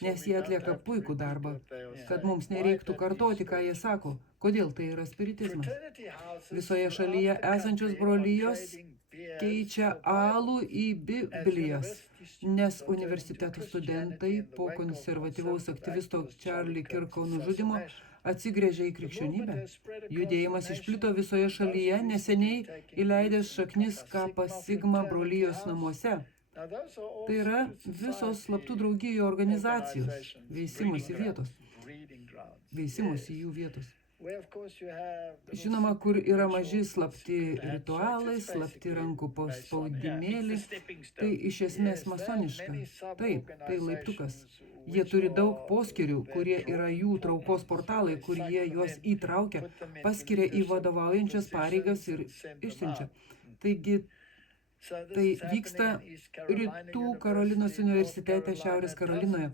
nes jie atlieka puikų darbą, kad mums nereiktų kartoti, ką jie sako, kodėl tai yra spiritizmas. Visoje šalyje esančios brolijos keičia alų į Biblijas, nes universiteto studentai po konservatyvaus aktyvisto Charlie Kirko nužudymo atsigręžė į krikščionybę. Judėjimas išplito visoje šalyje, neseniai įleidęs šaknis Kappa Sigma brolijos namuose. Tai yra visos slaptų draugijų organizacijos, veisimosi jų vietos. Žinoma, kur yra maži slapti ritualai, slapti rankų spaudimėlį, tai iš esmės masoniška. Taip, tai laiptukas. Jie turi daug poskirių, kurie yra jų traukos portalai, kur jie juos įtraukia, paskiria į vadovaujančias pareigas ir išsiunčia. Taigi, tai vyksta Rytų Karolinos universitete Šiaurės Karolinoje.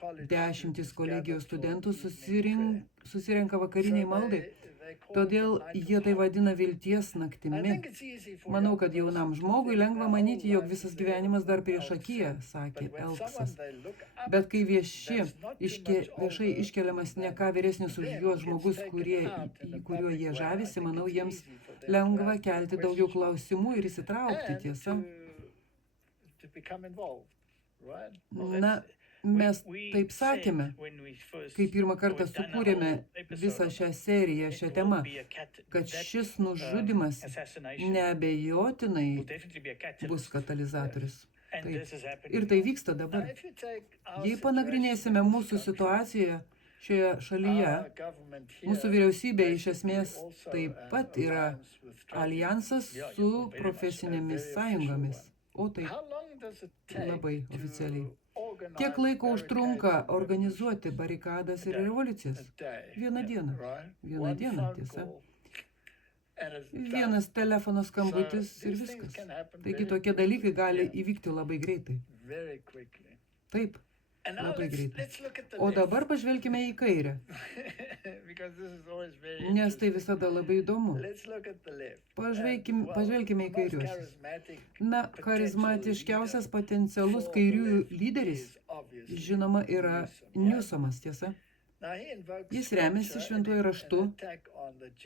10 kolegijos studentų susirenka vakariniai maldai, todėl jie tai vadina vilties naktimi. Manau, kad jaunam žmogui lengva manyti, jog visas gyvenimas dar prieš akiją, sakė Elksas. Bet kai viešai iškeliamas ne ką vyresnis už juos žmogus, kuriuo jie žavisi, manau, jiems lengva kelti daugiau klausimų ir įsitraukti, tiesa. Na, mes taip sakėme, kai pirmą kartą sukūrėme visą šią seriją, šią temą, kad šis nužudymas neabejotinai bus katalizatorius. Taip. Ir tai vyksta dabar. Jei panagrinėsime mūsų situaciją šioje šalyje, mūsų vyriausybė iš esmės taip pat yra alijansas su profesinėmis sąjungomis. O taip, labai oficialiai. Kiek laiko užtrunka organizuoti barikadas ir revoliucijas? Vieną dieną, tiesa. Vienas telefono skambutis ir viskas. Taigi tokie dalykai gali įvykti labai greitai. Taip, labai greitai. O dabar pažvelkime į kairę. Nes tai visada labai įdomu. Pažvelkime į kairiuosius. Na, charizmatiškiausias potencialus kairiųjų lyderis, žinoma, yra Newsomas, tiesa. Jis remiasi šventuoju raštu,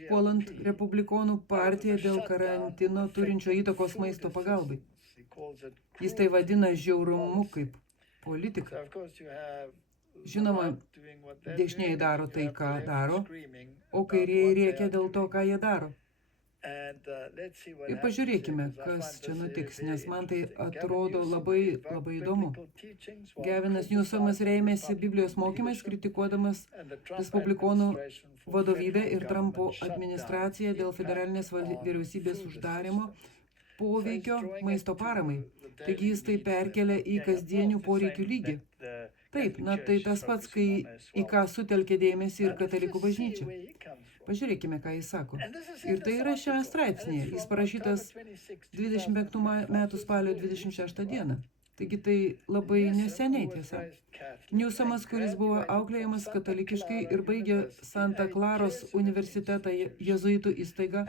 puolant Republikonų partiją dėl karantino turinčio įtakos maisto pagalbai. Jis tai vadina žiaurumu kaip politika. Žinoma, dešinieji daro tai, ką daro, o kairieji rėkia dėl to, ką jie daro. Ir pažiūrėkime, kas čia nutiks, nes man tai atrodo labai įdomu. Gavinas Newsomas rėmėsi Biblijos mokymais, kritikuodamas respublikonų vadovybę ir Trumpo administraciją dėl federalinės vyriausybės uždarimo poveikio maisto paramai. Taigi jis tai perkelia į kasdienių poreikių lygį. Taip, tai tas pats, kai į ką sutelkė dėmesį ir katalikų bažnyčia. Pažiūrėkime, ką jis sako. Ir tai yra šiame straipsnėje. Jis parašytas 25 metų spalio 26 dieną. Taigi tai labai neseniai, tiesa. Newsomas, kuris buvo auklėjamas katalikiškai ir baigė Santa Klaros universitetą jezuitų įstaigą,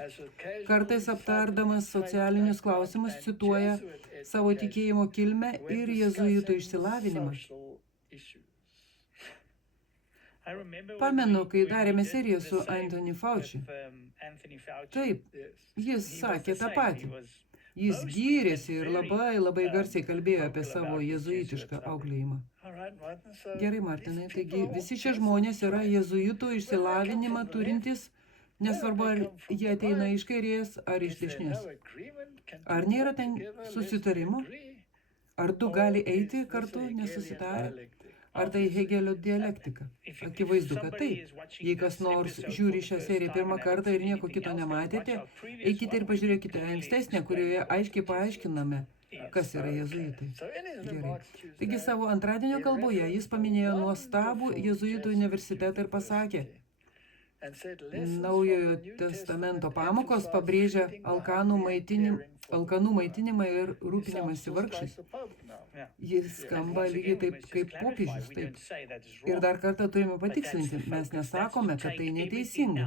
kartais aptardamas socialinius klausimus, cituoja savo tikėjimo kilmę ir jezuitų išsilavinimą. Pamenu, kai darėme seriją su Anthony Fauci. Taip, jis sakė tą patį. Jis gyrėsi ir labai garsiai kalbėjo apie savo jezuitišką auklėjimą. Gerai, Martinai, taigi visi šie žmonės yra jezuitų išsilavinimą turintys, nesvarbu, ar jie ateina iš kairės ar iš dešinės. Ar nėra ten susitarimo? Ar du gali eiti kartu nesusitarę? Ar tai Hegelio dialektika? Akivaizdu, kad taip. Jei kas nors žiūri šią seriją pirmą kartą ir nieko kito nematėte, eikite ir pažiūrėkite ankstesnę, kurioje aiškiai paaiškiname, kas yra jezuitai. Gerai. Taigi savo antradienio kalboje jis paminėjo nuostabų jezuitų universitetą ir pasakė, Naujojo testamento pamokos pabrėžia alkanų maitinimą ir rūpinimąsi vargšais. Jis skamba lygiai taip kaip popiežius. Taip. Ir dar kartą turime patikslinti, mes nesakome, kad tai neteisinga.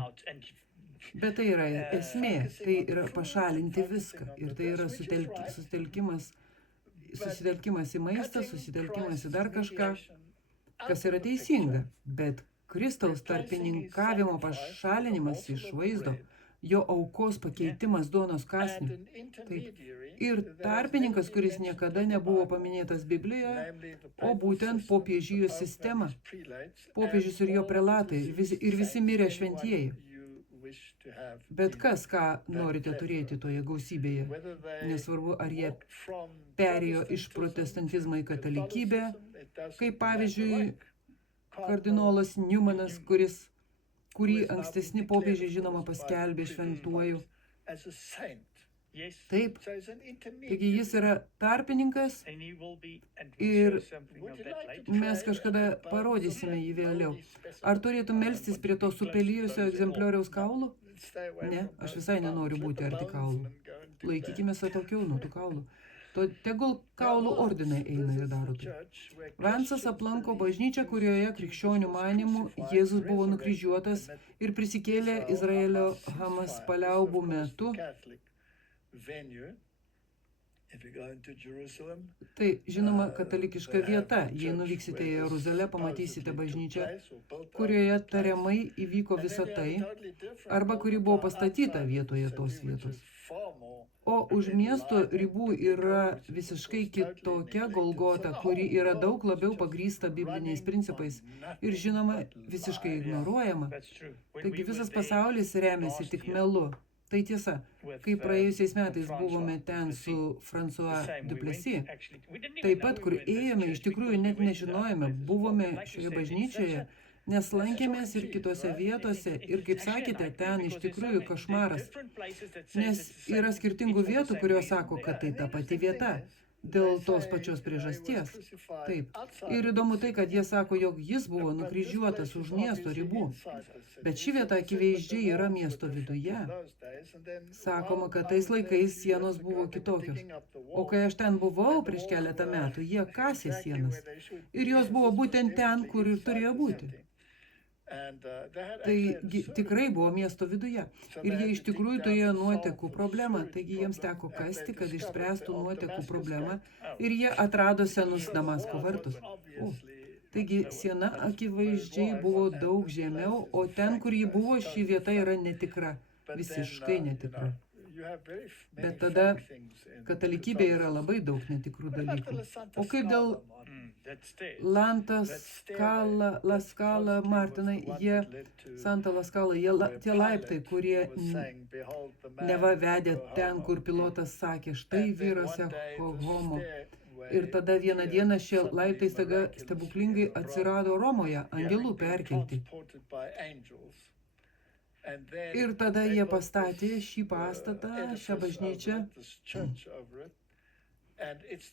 Bet tai yra esmė, tai yra pašalinti viską. Ir tai yra susitelkimas į maistą, susitelkimas į dar kažką, kas yra teisinga. Bet Kristaus tarpininkavimo pašalinimas iš vaizdo, jo aukos pakeitimas duonos kąsniu. Taip. Ir tarpininkas, kuris niekada nebuvo paminėtas Biblijoje, o būtent popiežijos sistema. Popiežius ir jo prelatai ir visi mirę šventieji. Bet kas, ką norite turėti toje gausybėje, nesvarbu, ar jie perėjo iš protestantizmo į katalikybę, kaip pavyzdžiui, kardinolas Newmanas, kurį ankstesni popiežiai žinoma paskelbė šventuoju. Taip, taigi jis yra tarpininkas ir mes kažkada parodysime jį vėliau. Ar turėtų melstis prie to supelijusio egzemplioriaus kaulų? Ne, aš visai nenoriu būti arti kaulų. Laikykimės atokiau nuo tų kaulų. Tegul kaulų ordinai eina ir daro tai. Vansas aplanko bažnyčią, kurioje krikščionių manymų Jėzus buvo nukryžiuotas ir prisikėlė Izraelio Hamas paliaubų metu. Tai, žinoma, katalikiška vieta. Jei nuvyksite į Jeruzalę, pamatysite bažnyčią, kurioje tariamai įvyko visa tai, arba kuri buvo pastatyta vietoje tos vietos. O už miesto ribų yra visiškai kitokia Golgota, kuri yra daug labiau pagrįsta bibliniais principais ir, žinoma, visiškai ignoruojama. Taigi visas pasaulis remiasi tik melu. Tai tiesa, kai praėjusiais metais buvome ten su François Duplessis, taip pat, kur ėjome, iš tikrųjų net nežinojome, buvome šioje bažnyčioje, nes lankėmės ir kitose vietose ir, kaip sakėte, ten iš tikrųjų košmaras, nes yra skirtingų vietų, kurios sako, kad tai ta pati vieta, dėl tos pačios priežasties. Taip. Ir įdomu tai, kad jie sako, jog jis buvo nukryžiuotas už miesto ribų, bet ši vieta akivaizdžiai yra miesto viduje. Sakoma, kad tais laikais sienos buvo kitokios. O kai aš ten buvau prieš keletą metų, jie kasė sienas. Ir jos buvo būtent ten, kur ir turėjo būti. Tai tikrai buvo miesto viduje. Ir jie iš tikrųjų turėjo nuotekų problemą, taigi jiems teko kasti, kad išspręstų nuotekų problemą, ir jie atrado senus Damasko vartus. Taigi siena akivaizdžiai buvo daug žemiau, o ten, kur ji buvo, ši vieta yra netikra, visiškai netikra. Bet tada katalikybė yra labai daug netikrų dalykų. O kaip dėl La Scala, Martinai, Santa La Scala, tie laiptai, kurie neva vedė ten, kur pilotas sakė, štai vyras homo. Ir tada vieną dieną šie laiptai stebuklingai atsirado Romoje, angelų perkelti. Ir tada jie pastatė šį pastatą, šią bažnyčią.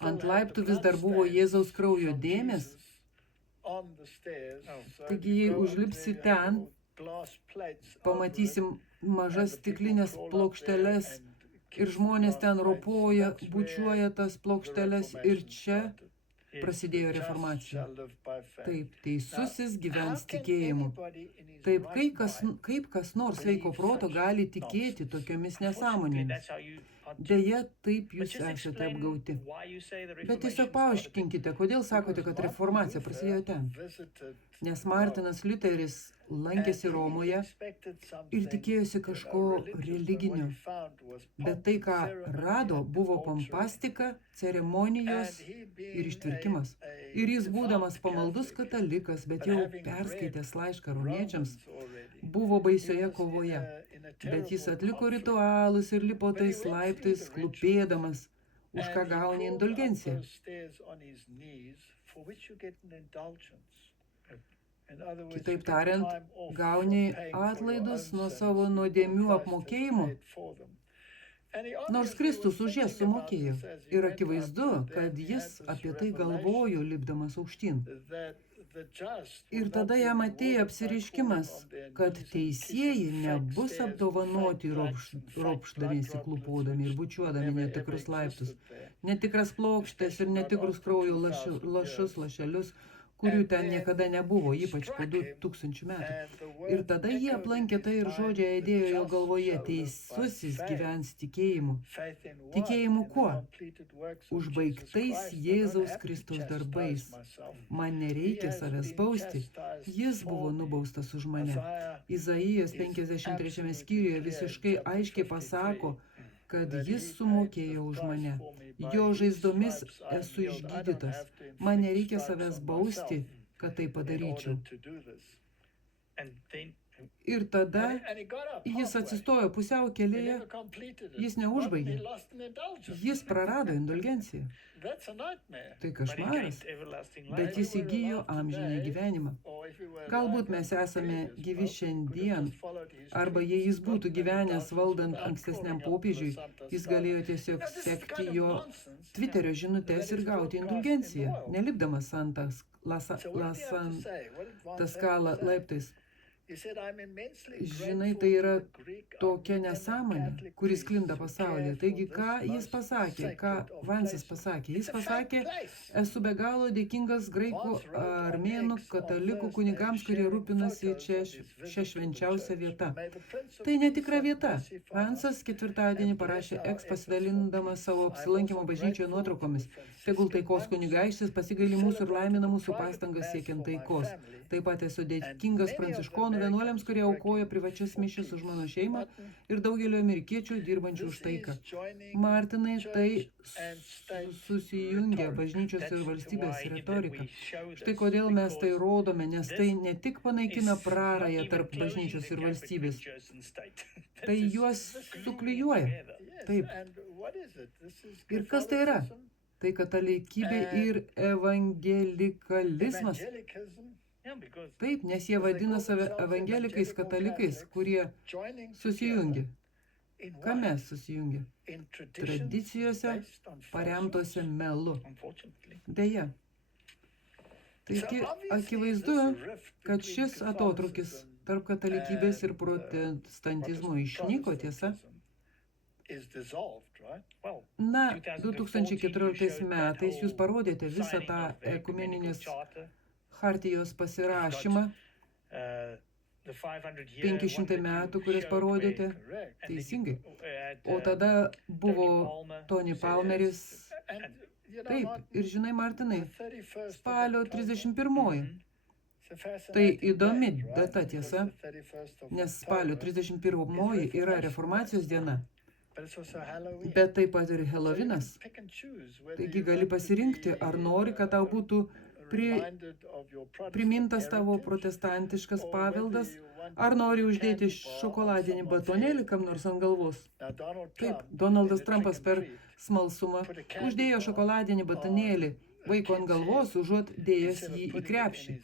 Ant laiptų vis dar buvo Jėzaus kraujo dėmės, Taigi, jei užlipsi ten, pamatysim mažas stiklinės plokšteles ir žmonės ten ropoja, bučiuoja tas plokšteles ir čia prasidėjo reformacija. Taip, teisusis gyvens tikėjimu. Taip, kaip kas nors sveiko proto gali tikėti tokiomis nesąmonėmis. Deja, taip jūs esate apgauti. Bet tiesiog paaiškinkite, kodėl sakote, kad reformacija prasidėjo ten. Nes Martinas Liuteris lankėsi Romoje ir tikėjosi kažko religinio. Bet tai, ką rado, buvo pompastika, ceremonijos ir ištvirkimas. Ir jis, būdamas pamaldus katalikas, bet jau perskaitęs laišką romiečiams, buvo baisioje kovoje. Bet jis atliko ritualus ir lipo tais laiptais, klupėdamas, už ką gauni indulgenciją. Kitaip tariant, gauni atlaidus nuo savo nuodėmių apmokėjimo, nors Kristus už jas sumokėjo. Ir akivaizdu, kad jis apie tai galvojo, lipdamas aukštyn. Ir tada jam atėjo apsireiškimas, kad teisieji nebus apdovanoti ropšdamiesi, klupodami ir bučiuodami netikrus laiptus, netikras plokštės ir netikrus kraujo lašelius, kurių ten niekada nebuvo, ypač po 2000 metų. Ir tada jie aplankė tai ir žodžiai aidėjo jo galvoje, teisusis gyvens tikėjimu. Tikėjimu kuo? Užbaigtais Jėzaus Kristaus darbais. Man nereikia savęs bausti, jis buvo nubaustas už mane. Izaijas 53 skyriuje visiškai aiškiai pasako, kad jis sumokėjo už mane. Jo žaizdomis esu išgydytas. Man nereikia savęs bausti, kad tai padaryčiau. Ir tada jis atsistojo pusiaukelėje, jis neužbaigė. Jis prarado indulgenciją. Tai košmaras, bet jis įgijo amžinį gyvenimą. Galbūt mes esame gyvi šiandien, arba jei jis būtų gyvenęs valdant ankstesniam popiežiui, jis galėjo tiesiog sekti jo Twitterio žinutes ir gauti indulgenciją, nelipdamas ant Taskala laiptais. Žinai, tai yra tokia nesąmonė, kuris sklinda pasaulyje. Taigi, ką jis pasakė, ką Vansis pasakė? Jis pasakė, esu be galo dėkingas graikų, armėnų, katalikų kunigams, kurie rūpinasi čia švenčiausia vieta. Tai netikra vieta. Vansas ketvirtadienį parašė pasidalindamas savo apsilankimo bažnyčioje nuotraukomis. Tegul taikos kunigaikštis pasigaili mūsų ir laimina mūsų pastangas siekiant taikos. Taip pat esu dėkingas pranciškonų vienuoliams, kurie aukoja privačias mišias už mano šeimą ir daugelio amerikiečių dirbančių už taiką. Martinai, tai susijungia bažnyčios ir valstybės retorika. Štai kodėl mes tai rodome, nes tai ne tik panaikina prarają tarp bažnyčios ir valstybės, tai juos suklijuoja. Taip. Ir kas tai yra? Tai katalikybė ir evangelikalizmas. Taip, nes jie vadina save evangelikais katalikais, kurie susijungia. Kame susijungia? Tradicijose paremtose melu. Deja. Taigi, akivaizdu, kad šis atotrūkis tarp katalikybės ir protestantizmo išnyko, tiesa? Na, 2014 metais jūs parodėte visą tą ekumeninės Chartijos pasirašymą, 500 metų, kurias parodėte, teisingai. O tada buvo Tony Palmeris. Taip, ir žinai, Martinai, spalio 31. Tai įdomi data, tiesa, nes spalio 31 yra reformacijos diena. Bet taip pat ir Helovinas. Taigi gali pasirinkti, ar nori, kad tau būtų primintas tavo protestantiškas paveldas, ar nori uždėti šokoladinį batonėlį kam nors ant galvos. Taip, Donaldas Trumpas per smalsumą uždėjo šokoladinį batonėlį vaiko ant galvos, užuot dėjęs jį į krepšį.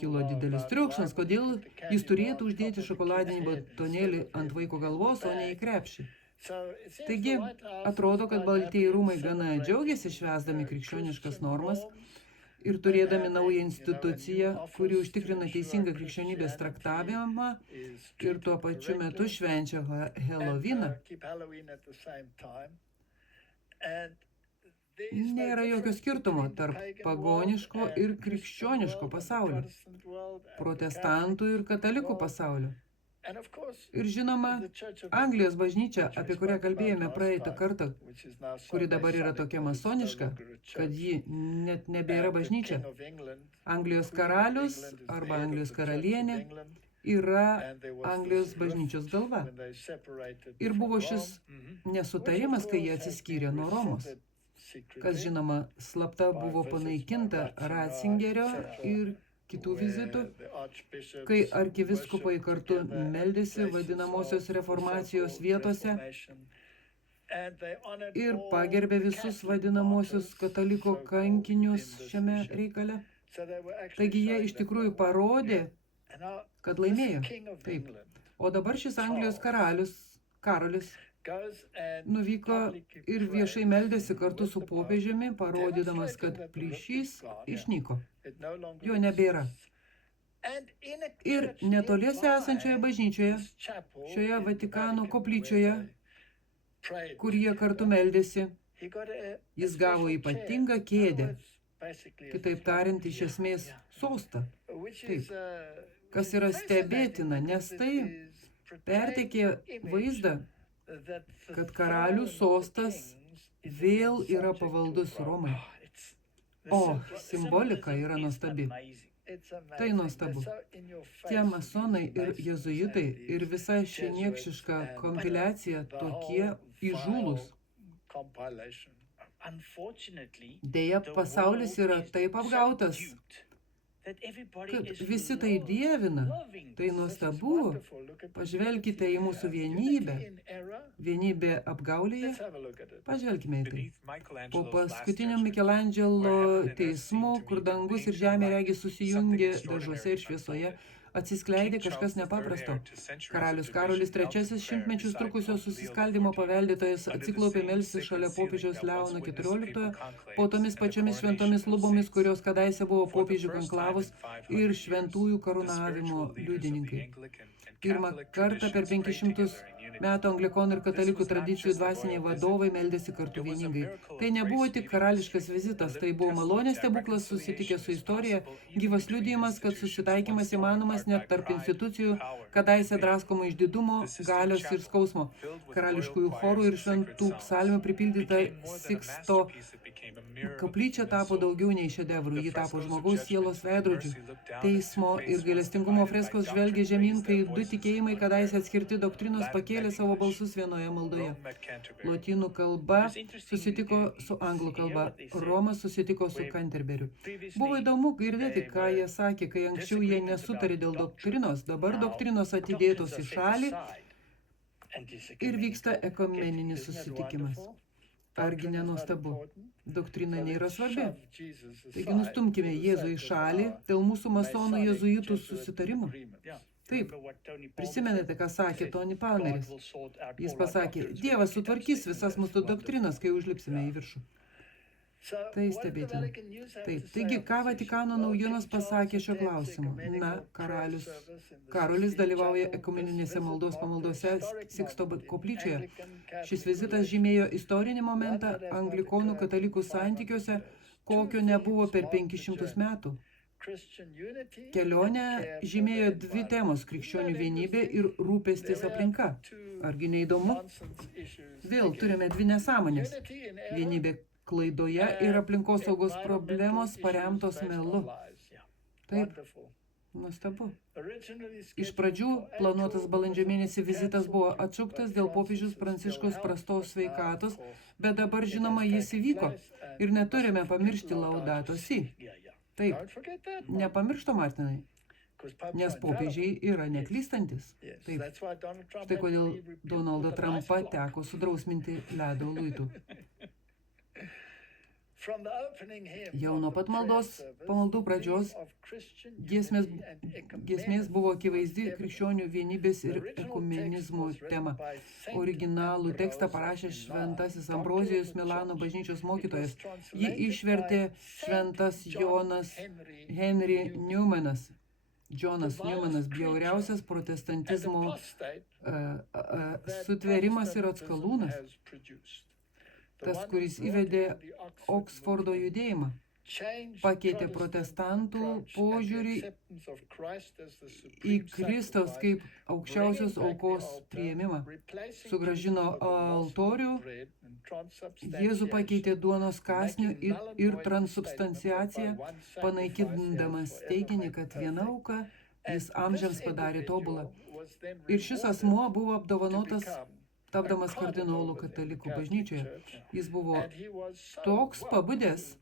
Kilo didelis triukšmas, kodėl jis turėtų uždėti šokoladinį batonėlį ant vaiko galvos, o ne į krepšį. Taigi, atrodo, kad Baltieji rūmai gana džiaugiasi švęsdami krikščioniškas normas Ir turėdami naują instituciją, kuri užtikrina teisingą krikščionybės traktavimą ir tuo pačiu metu švenčia Helovyną, nėra jokio skirtumo tarp pagoniško ir krikščioniško pasaulio, protestantų ir katalikų pasaulio. Ir žinoma, Anglijos bažnyčia, apie kurią kalbėjome praeitą kartą, kuri dabar yra tokia masoniška, kad ji net nebėra bažnyčia. Anglijos karalius arba Anglijos karalienė yra Anglijos bažnyčios galva. Ir buvo šis nesutarimas, kai jie atsiskyrė nuo Romos, kas žinoma slapta buvo panaikinta Ratzingerio ir kitų vizitų, kai arkiviskupai kartu meldėsi vadinamosios reformacijos vietose ir pagerbė visus vadinamosius kataliko kankinius šiame reikale. Taigi jie iš tikrųjų parodė, kad laimėjo. Taip. O dabar šis Anglijos Karolis nuvyko ir viešai meldėsi kartu su popiežiumi, parodydamas, kad plyšys išnyko. Jo nebėra. Ir netoliese esančioje bažnyčioje, šioje Vatikano koplyčioje, kur jie kartu meldėsi, jis gavo ypatingą kėdę, kitaip tariant, iš esmės sostą. Taip. Kas yra stebėtina, nes tai perteikė vaizdą, kad karalių sostas vėl yra pavaldus Romai. O, simbolika yra nuostabi. Tai nuostabu. Tie masonai ir jezuitai ir visa ši niekšiška kompiliacija tokie įžūlūs. Deja, pasaulis yra taip apgautas, kad visi tai dievina. Tai nuostabu. Pažvelkite į mūsų vienybę. Vienybė apgaulėje. Pažvelkime į tai. Po paskutinio Mikelandželo teismo, kur dangus ir žemė regis susijungė dažuose ir šviesoje, atsiskleidė kažkas nepaprasto. Karalius Karolis III šimtmečius trukusio susiskaldymo paveldėtojas atsiklaupė melstis šalia popiežiaus Leono XIV, po tomis pačiomis šventomis lubomis, kurios kadaise buvo popiežių konklavos ir šventųjų karūnavimo liudininkai. Pirmą kartą per 500 metų anglikonų ir katalikų tradicijų dvasiniai vadovai meldėsi kartu vieningai. Tai nebuvo tik karališkas vizitas, tai buvo malonės stebuklas susitikęs su istorija, gyvas liudijimas, kad susitaikymas įmanomas net tarp institucijų, kadaise draskomų išdidumo, galios ir skausmo. Karališkųjų chorų ir šventų psalmių pripildyta Siksto koplyčia tapo daugiau nei šedevrų, ji tapo žmogaus sielos veidrodžiu. Teismo ir gailestingumo freskos žvelgia žemyn, kai du tikėjimai kadaise atskirti doktrinos pakėlė savo balsus vienoje maldoje. Lotynų kalba susitiko su anglų kalba, Roma susitiko su Kanterberiu. Buvo įdomu girdėti, ką jie sakė, kai anksčiau jie nesutarė dėl doktrinos, dabar doktrinos atidėtos į šalį ir vyksta ekumeninis susitikimas. Argi nenuostabu? Doktrina nėra svarbi. Taigi nustumkime Jėzų į šalį dėl mūsų masonų jezuitų susitarimų. Taip, prisimenate, ką sakė Tony Palmeris. Jis pasakė, Dievas sutvarkys visas mūsų doktrinas, kai užlipsime į viršų. Tai stebėtina. Taip, taigi, ką Vatikano naujienos pasakė šio klausimu? Na, karalius Karolis dalyvauja ekumeninėse pamaldose Siksto koplyčioje. Šis vizitas žymėjo istorinį momentą anglikonų katalikų santykiuose, kokio nebuvo per 500 metų. Kelionė žymėjo dvi temos – krikščionių vienybė ir rūpestis aplinka. Argi neįdomu? Vėl turime dvi nesąmonės. Vienybė klaidoje ir aplinkosaugos problemos paremtos melu. Taip, nuostabu. Iš pradžių planuotas balandžio mėnesį vizitas buvo atšauktas dėl popiežiaus Pranciškaus prastos sveikatos, bet dabar žinoma jis įvyko ir neturime pamiršti Laudato Si. Taip, nepamiršto, Martinai, nes popiežiai yra neklystantis. Taip, štai kodėl Donaldą Trumpą teko sudrausminti ledo luitų. Jau nuo pat pamaldų pradžios giesmės buvo akivaizdi krikščionių vienybės ir ekumenizmo tema. Originalų tekstą parašė šventasis Ambrozijus, Milano bažnyčios mokytojas. Jį išvertė šventas Jonas Henry Newmanas. Jonas Newmanas, bjauriausias protestantizmo sutverimas ir atskalūnas. Tas, kuris įvedė Oksfordo judėjimą, pakeitė protestantų požiūrį į Kristaus kaip aukščiausios aukos priėmimą, sugrąžino altorių, Jėzų pakeitė duonos kąsnių ir transubstanciaciją, panaikindamas teiginį, kad viena auka jis amžiams padarė tobulą. Ir šis asmuo buvo apdovanotas tapdamas kardinolu katalikų bažnyčioje. Jis buvo toks pabudęs,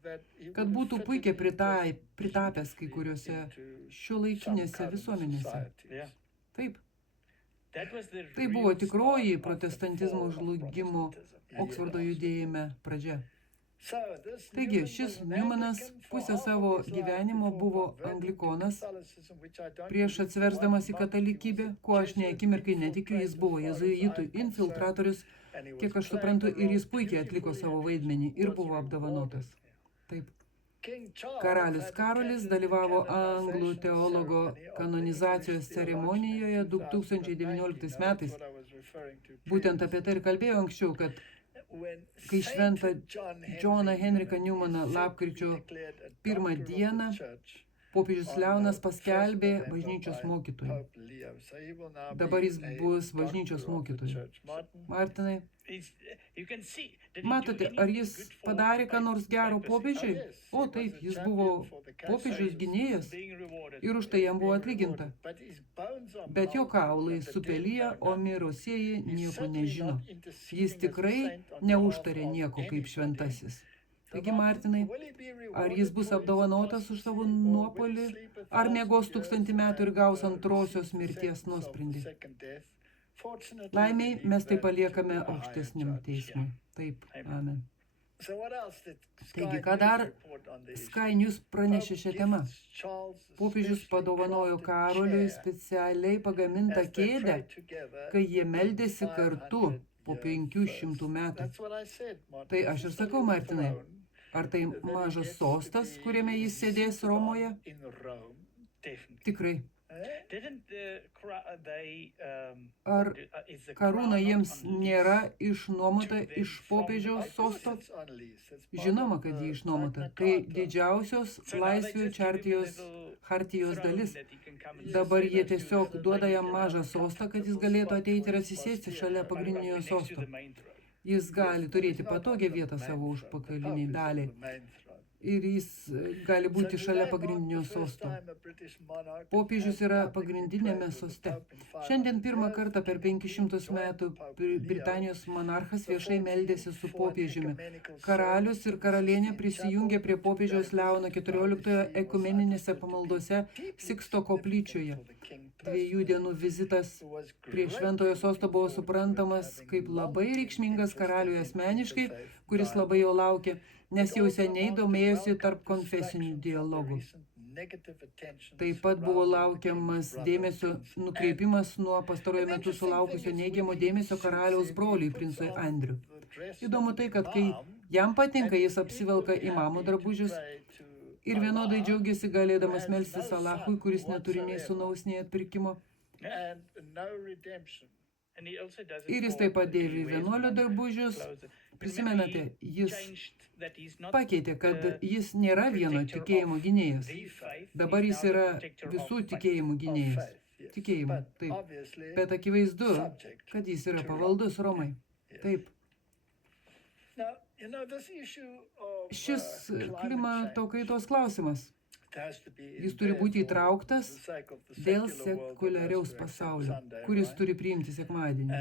kad būtų puikiai pritapęs kai kuriuose šiuolaikinėse visuomenėse. Taip. Tai buvo tikroji protestantizmo žlugimo Oksfordo judėjime pradžia. Taigi, šis Newmanas pusę savo gyvenimo buvo anglikonas, prieš atsiversdamas į katalikybę, kuo aš ne akimirkai netikiu, jis buvo jėzuitų infiltratorius, kiek aš suprantu, ir jis puikiai atliko savo vaidmenį ir buvo apdovanotas. Taip. Karalius Karolis dalyvavo anglų teologo kanonizacijos ceremonijoje 2019 metais. Būtent apie tai ir kalbėjau anksčiau, kad kai šventą Džoną Henriką Newmaną lapkričio 1 dieną popiežius Leonas paskelbė bažnyčios mokytoju. Dabar jis bus bažnyčios mokytoju. Martinai, matote, ar jis padarė ką nors gero popiežiui? O taip, jis buvo popiežius gynėjas ir už tai jam buvo atlyginta. Bet jo kaulai supelyja, o mirusieji nieko nežino. Jis tikrai neužtarė nieko kaip šventasis. Taigi, Martinai, ar jis bus apdovanotas už savo nuopolį, ar miegos 1000 metų ir gaus antrosios mirties nuosprendį? Laimiai, mes tai paliekame aukštesniam teismui. Taip, amen. Taigi, ką dar Sky News pranešė šią temą? Popiežius padovanojo Karoliui specialiai pagamintą kėdę, kai jie meldėsi kartu po 500 metų. Tai aš ir sakau, Martinai, ar tai mažas sostas, kuriame jis sėdės Romoje? Tikrai. Ar karūna jiems nėra išnuomota iš popiežiaus sosto? Žinoma, kad jį išnuomota. Tai didžiausios laisvių chartijos dalis. Dabar jie tiesiog duoda jam mažą sostą, kad jis galėtų ateiti ir atsisėsti šalia pagrindinio sosto. Jis gali turėti patogią vietą savo užpakaliniai daliai. Ir jis gali būti šalia pagrindinio sosto. Popiežius yra pagrindinėme soste. Šiandien pirmą kartą per 500 metų Britanijos monarchas viešai meldėsi su popiežiumi. Karalius ir karalienė prisijungė prie popiežiaus Leono XIV ekumeninėse pamaldose Siksto koplyčioje. 2 dienų vizitas prie šventojo sosto buvo suprantamas kaip labai reikšmingas karaliui asmeniškai, kuris labai jo laukė, nes jau seniai domėjosi tarp konfesinių dialogų. Taip pat buvo laukiamas dėmesio nukreipimas nuo pastarojo metu sulaukusio neigiamo dėmesio karaliaus broliui, princui Andriu. Įdomu tai, kad kai jam patinka, jis apsivelka imamo drabužius ir vienodai džiaugiasi galėdamas melstis Alachui, kuris neturi nei sūnaus, nei atpirkimo. Ir jis taip pat dėvi vienuolio drabužius. Prisimenate, jis pakeitė, kad jis nėra vieno tikėjimo gynėjas. Dabar jis yra visų tikėjimų gynėjas. Tikėjimų, taip. Bet akivaizdu, kad jis yra pavaldus Romai. Taip. Šis klimato kaitos klausimas, jis turi būti įtrauktas dėl sekuliariaus pasaulio, kuris turi priimti sekmadienį.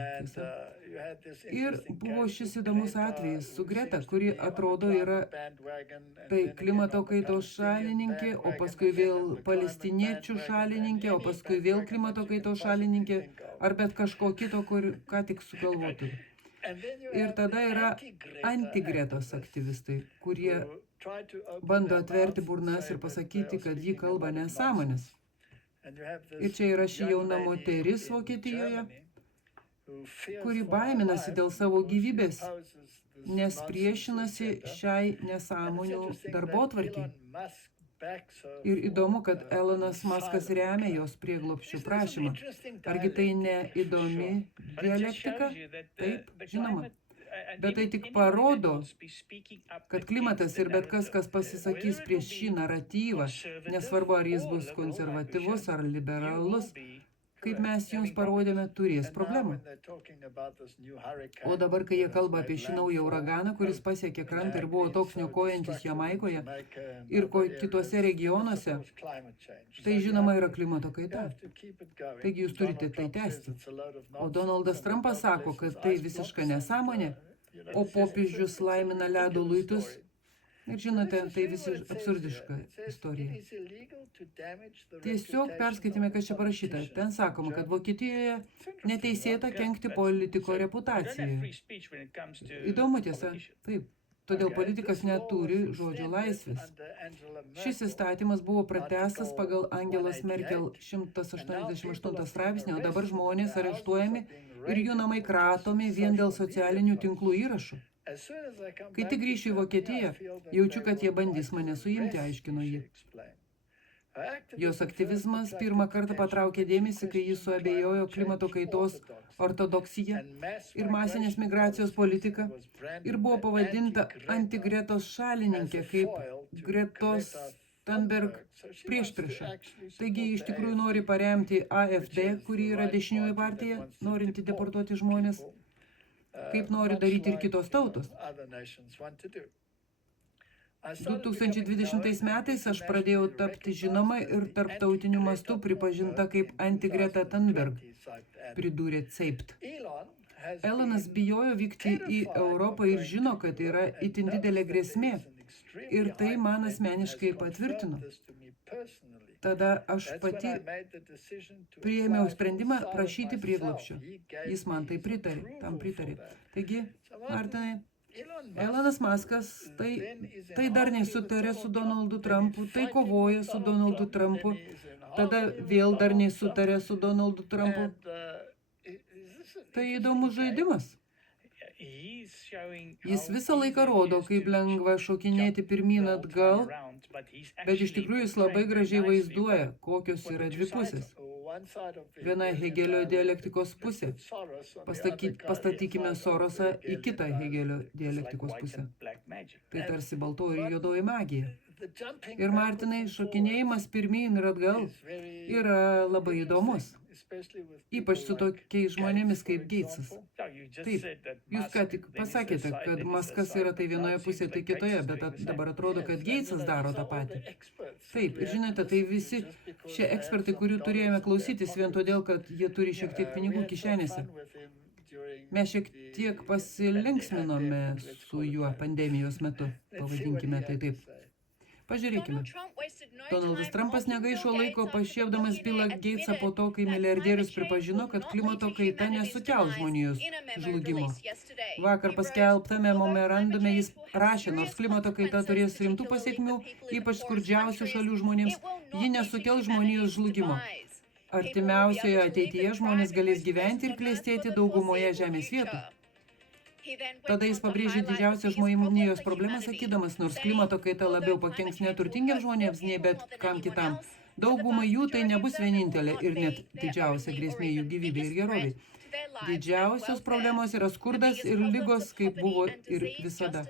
Ir buvo šis įdomus atvejis su Greta, kuri atrodo yra tai klimato kaitos šalininkė, o paskui vėl palestiniečių šalininkė, o paskui vėl klimato kaitos šalininkė, ar bet kažko kito, kur ką tik sugalvotų. Ir tada yra antigretos aktyvistai, kurie bando atverti burnas ir pasakyti, kad ji kalba nesąmonės. Ir čia yra ši jauna moteris Vokietijoje, kuri baiminasi dėl savo gyvybės, nes priešinasi šiai nesąmonių darbotvarkiai. Ir įdomu, kad Elonas Muskas remia jos prieglobsčio prašymą. Argi tai ne įdomi dialektika? Taip, žinoma. Bet tai tik parodo, kad klimatas ir bet kas pasisakys prieš šį naratyvą, nesvarbu, ar jis bus konservatyvus ar liberalus, kaip mes jums parodėme, turės problemų. O dabar, kai jie kalba apie šį naują uraganą, kuris pasiekė krantą ir buvo toks niokojantis Jamaikoje ir kituose regionuose, tai žinoma yra klimato kaita. Taigi jūs turite tai tęsti. O Donaldas Trumpas sako, kad tai visiška nesąmonė, o popiežius laimina ledo luitus. Ir žinote, tai visi absurdiška istorija. Tiesiog perskaitėme, kas čia parašyta. Ten sakoma, kad Vokietijoje neteisėta kenkti politiko reputacijai. Įdomu tiesa, taip. Todėl politikas neturi žodžio laisvės. Šis įstatymas buvo pratęstas pagal Angelos Merkel 188 straipsnį, o dabar žmonės areštuojami ir jų namai kratomi vien dėl socialinių tinklų įrašų. Kai tik grįšiu į Vokietiją, jaučiu, kad jie bandys mane suimti, aiškino ji. Jos aktyvizmas pirmą kartą patraukė dėmesį, kai jis suabejojo klimato kaitos ortodoksija ir masinės migracijos politika ir buvo pavadinta antigretos šalininkė kaip Gretos Thunberg priešprieša. Taigi iš tikrųjų nori paremti AfD, kuri yra dešinioji partija, norinti deportuoti žmonės, kaip nori daryti ir kitos tautos. 2020 metais aš pradėjau tapti žinoma ir tarptautiniu mastu pripažinta kaip anti-Greta Thunberg, pridūrė Ceipt. Elonas bijojo vykti į Europą ir žino, kad yra itin didelė grėsmė. Ir tai man asmeniškai patvirtino. Tada aš pati priėmiau sprendimą prašyti prieglobsčio. Jis man tai tam pritarė. Taigi, Martinai, Elonas Muskas tai dar nesutarė su Donaldu Trumpu, tai kovoja su Donaldu Trumpu, tada vėl dar nesutarė su Donaldu Trumpu. Tai įdomus žaidimas. Jis visą laiką rodo, kaip lengva šokinėti pirmyn atgal, bet iš tikrųjų jis labai gražiai vaizduoja, kokios yra dvi pusės. Viena Hegelio dialektikos pusė. Pastatykime Sorosą į kitą Hegelio dialektikos pusę. Tai tarsi baltoji ir juodoji magija. Ir Martinai, šokinėjimas pirmyn ir atgal yra labai įdomus. Ypač su tokiais žmonėmis kaip Geitsas. Taip, jūs ką tik pasakėte, kad Muskas yra tai vienoje pusėje, tai kitoje, bet dabar atrodo, kad Geitsas daro tą patį. Taip, ir žinote, tai visi šie ekspertai, kurių turėjome klausytis vien todėl, kad jie turi šiek tiek pinigų kišenėse. Mes šiek tiek pasilinksminome su juo pandemijos metu, pavadinkime tai taip. Pažiūrėkime. Donaldas Trumpas negaišo laiko pašiepdamas Billą Gatesą po to, kai milijardierius pripažino, kad klimato kaita nesukels žmonijos žlugimo. Vakar paskelbtame memorandume jis rašė, nors klimato kaita turės rimtų pasekmių, ypač skurdžiausių šalių žmonėms, ji nesukels žmonijos žlugimo. Artimiausioje ateityje žmonės galės gyventi ir klestėti daugumoje žemės vietų. Tada jis pabrėžė didžiausią žmonijos problemą, sakydamas, nors klimato kaita labiau pakenks neturtingiams žmonėms, nei bet kam kitam. Daugumai jų tai nebus vienintelė ir net didžiausia grėsmė jų gyvybė ir gerovė. Didžiausios problemos yra skurdas ir ligos, kaip buvo ir visada.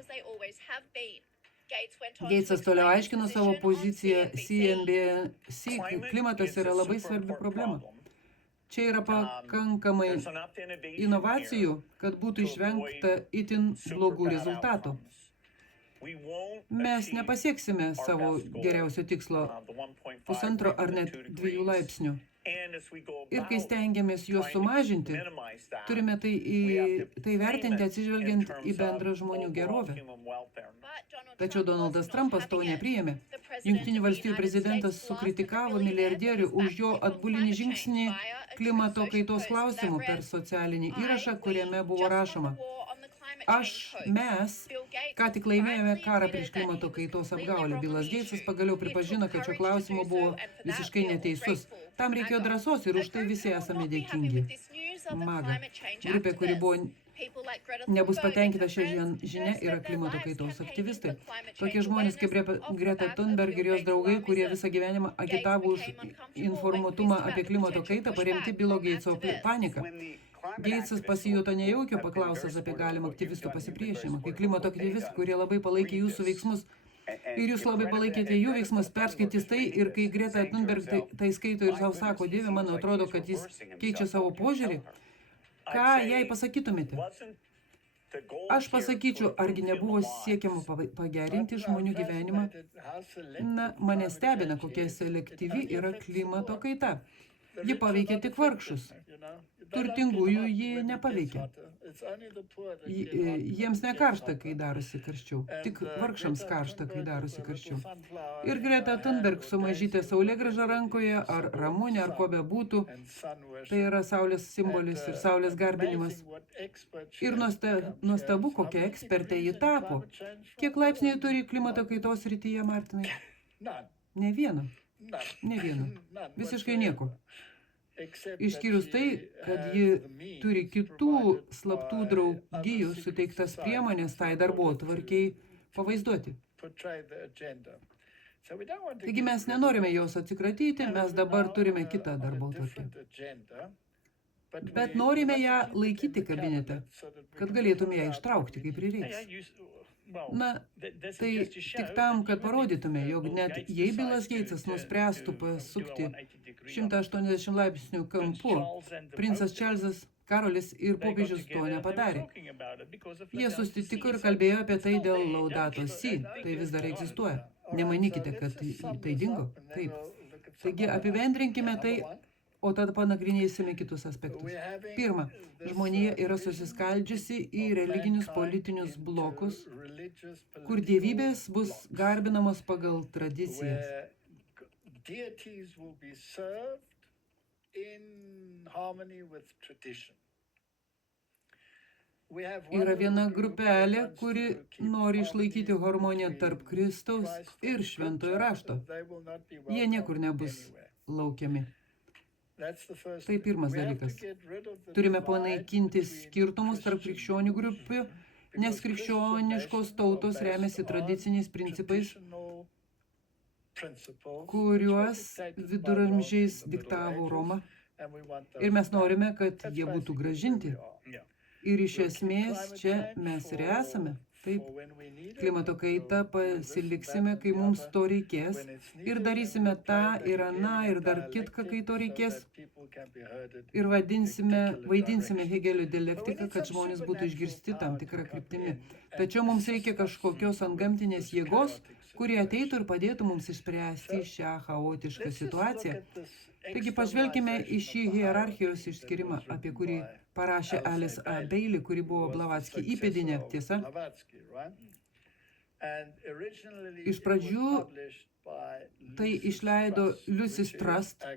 Gatesas toliau aiškino savo poziciją CNBC, klimatas yra labai svarbi problema. Čia yra pakankamai inovacijų, kad būtų išvengta itin blogų rezultatų. Mes nepasieksime savo geriausio tikslo 1,5 ar net 2 laipsnių. Ir kai stengiamės juos sumažinti, turime tai vertinti atsižvelgiant į bendrą žmonių gerovę. Tačiau Donaldas Trumpas to nepriėmė. Jungtinių valstijų prezidentas sukritikavo milijardierių už jo atbulinį žingsnį klimato kaitos klausimų per socialinį įrašą, kuriame buvo rašoma. mes ką tik laimėjome karą prieš klimato kaitos apgaulę. Bilas Geitsas pagaliau pripažino, kad šio klausimo buvo visiškai neteisus. Tam reikėjo drąsos ir už tai visi esame dėkingi. MAGA. Grupė, kuri nebus patenkinta šią žinią, yra klimato kaitos aktyvistai. Tokie žmonės kaip Greta Thunberg ir jos draugai, kurie visą gyvenimą agitavo už informuotumą apie klimato kaitą, paremti Bilo Geitso paniką. Geitsas pasijuto nejaukio, paklausęs apie galimą aktyvistų pasipriešinimą. Kai klimato aktyvistai, kurie labai palaikė jūsų veiksmus ir jūs labai palaikėte jų veiksmus, perskaitys tai ir kai Greta Thunberg tai skaito ir savo sako, Dieve, man atrodo, kad jis keičia savo požiūrį, ką jai pasakytumėte? Aš pasakyčiau, argi nebuvo siekiama pagerinti žmonių gyvenimą? Na, mane stebina, kokia selektyvi yra klimato kaita. Ji paveikia tik vargšus. Turtingųjų ji nepaveikia. Jiems nekaršta, kai darosi karščiau. Tik vargšams karšta, kai darosi karščiau. Ir Greta Thunberg su mažytė saulėgrąža rankoje, ar ramunė, ar ko bebūtų, tai yra saulės simbolis ir saulės garbinimas. Ir nuostabu, kokia ekspertė ji tapo. Kiek laipsnių turi klimato kaitos srityje, Martinai? Ne vieno. Visiškai nieko. Išskyrus tai, kad ji turi kitų slaptų draugijų suteiktas priemonės tai darbotvarkei pavaizduoti. Taigi mes nenorime jos atsikratyti, mes dabar turime kitą darbotvarkę. Bet norime ją laikyti kabinete, kad galėtume ją ištraukti, kaip prireiks. Na, tai tik tam, kad parodytume, jog net jei Bilas Geitsas nuspręstų pasukti 180 laipsnių kampu, princas Čarlzas, Karolis ir popiežius to nepadarė. Jie susitiko ir kalbėjo apie tai dėl Laudato Si, tai vis dar egzistuoja. Nemanykite, kad tai dingo. Taip. Taigi apibendrinkime tai, o tada panagrinėsime kitus aspektus. Pirma, žmonija yra susiskaldžiusi į religinius politinius blokus, kur dievybės bus garbinamos pagal tradicijas. Yra viena grupelė, kuri nori išlaikyti harmoniją tarp Kristaus ir šventojo rašto. Jie niekur nebus laukiami. Tai pirmas dalykas. Turime panaikinti skirtumus tarp krikščionių grupių, nes krikščioniškos tautos remiasi tradiciniais principais, kuriuos viduramžiais diktavo Roma. Ir mes norime, kad jie būtų grąžinti. Ir iš esmės čia mes ir esame. Taip, klimato kaitą pasiliksime, kai mums to reikės, ir darysime tą ir aną ir dar kitką, kai to reikės, ir vaidinsime Hegelio dialektiką, kad žmonės būtų išgirsti tam tikrą kryptimi. Tačiau mums reikia kažkokios antgamtinės jėgos, kurie ateitų ir padėtų mums išspręsti šią chaotišką situaciją. Taigi pažvelkime į šį hierarchijos išskirimą, apie kurį parašė Alice A. Bailey, kuri buvo Blavatsky įpėdinė, tiesa? Iš pradžių tai išleido Lucis Trust,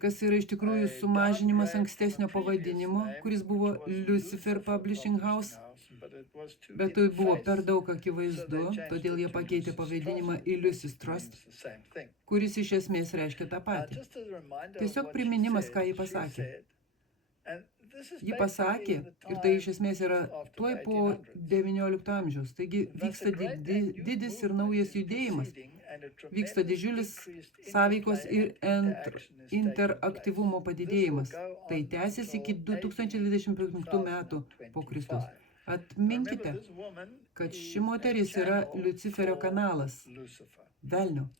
kas yra iš tikrųjų sumažinimas ankstesnio pavadinimo, kuris buvo Lucifer Publishing House, bet tai buvo per daug akivaizdu, todėl jie pakeitė pavadinimą į Lucis Trust, kuris iš esmės reiškia tą patį. Tiesiog priminimas, ką jį pasakė. Ji pasakė, ir tai iš esmės yra tuoj po 19 amžiaus, taigi vyksta didis ir naujas judėjimas, vyksta didžiulis sąveikos ir interaktyvumo padidėjimas. Tai tęsiasi iki 2025 metų po Kristus. Atminkite, kad ši moteris yra Liuciferio kanalas, velnio.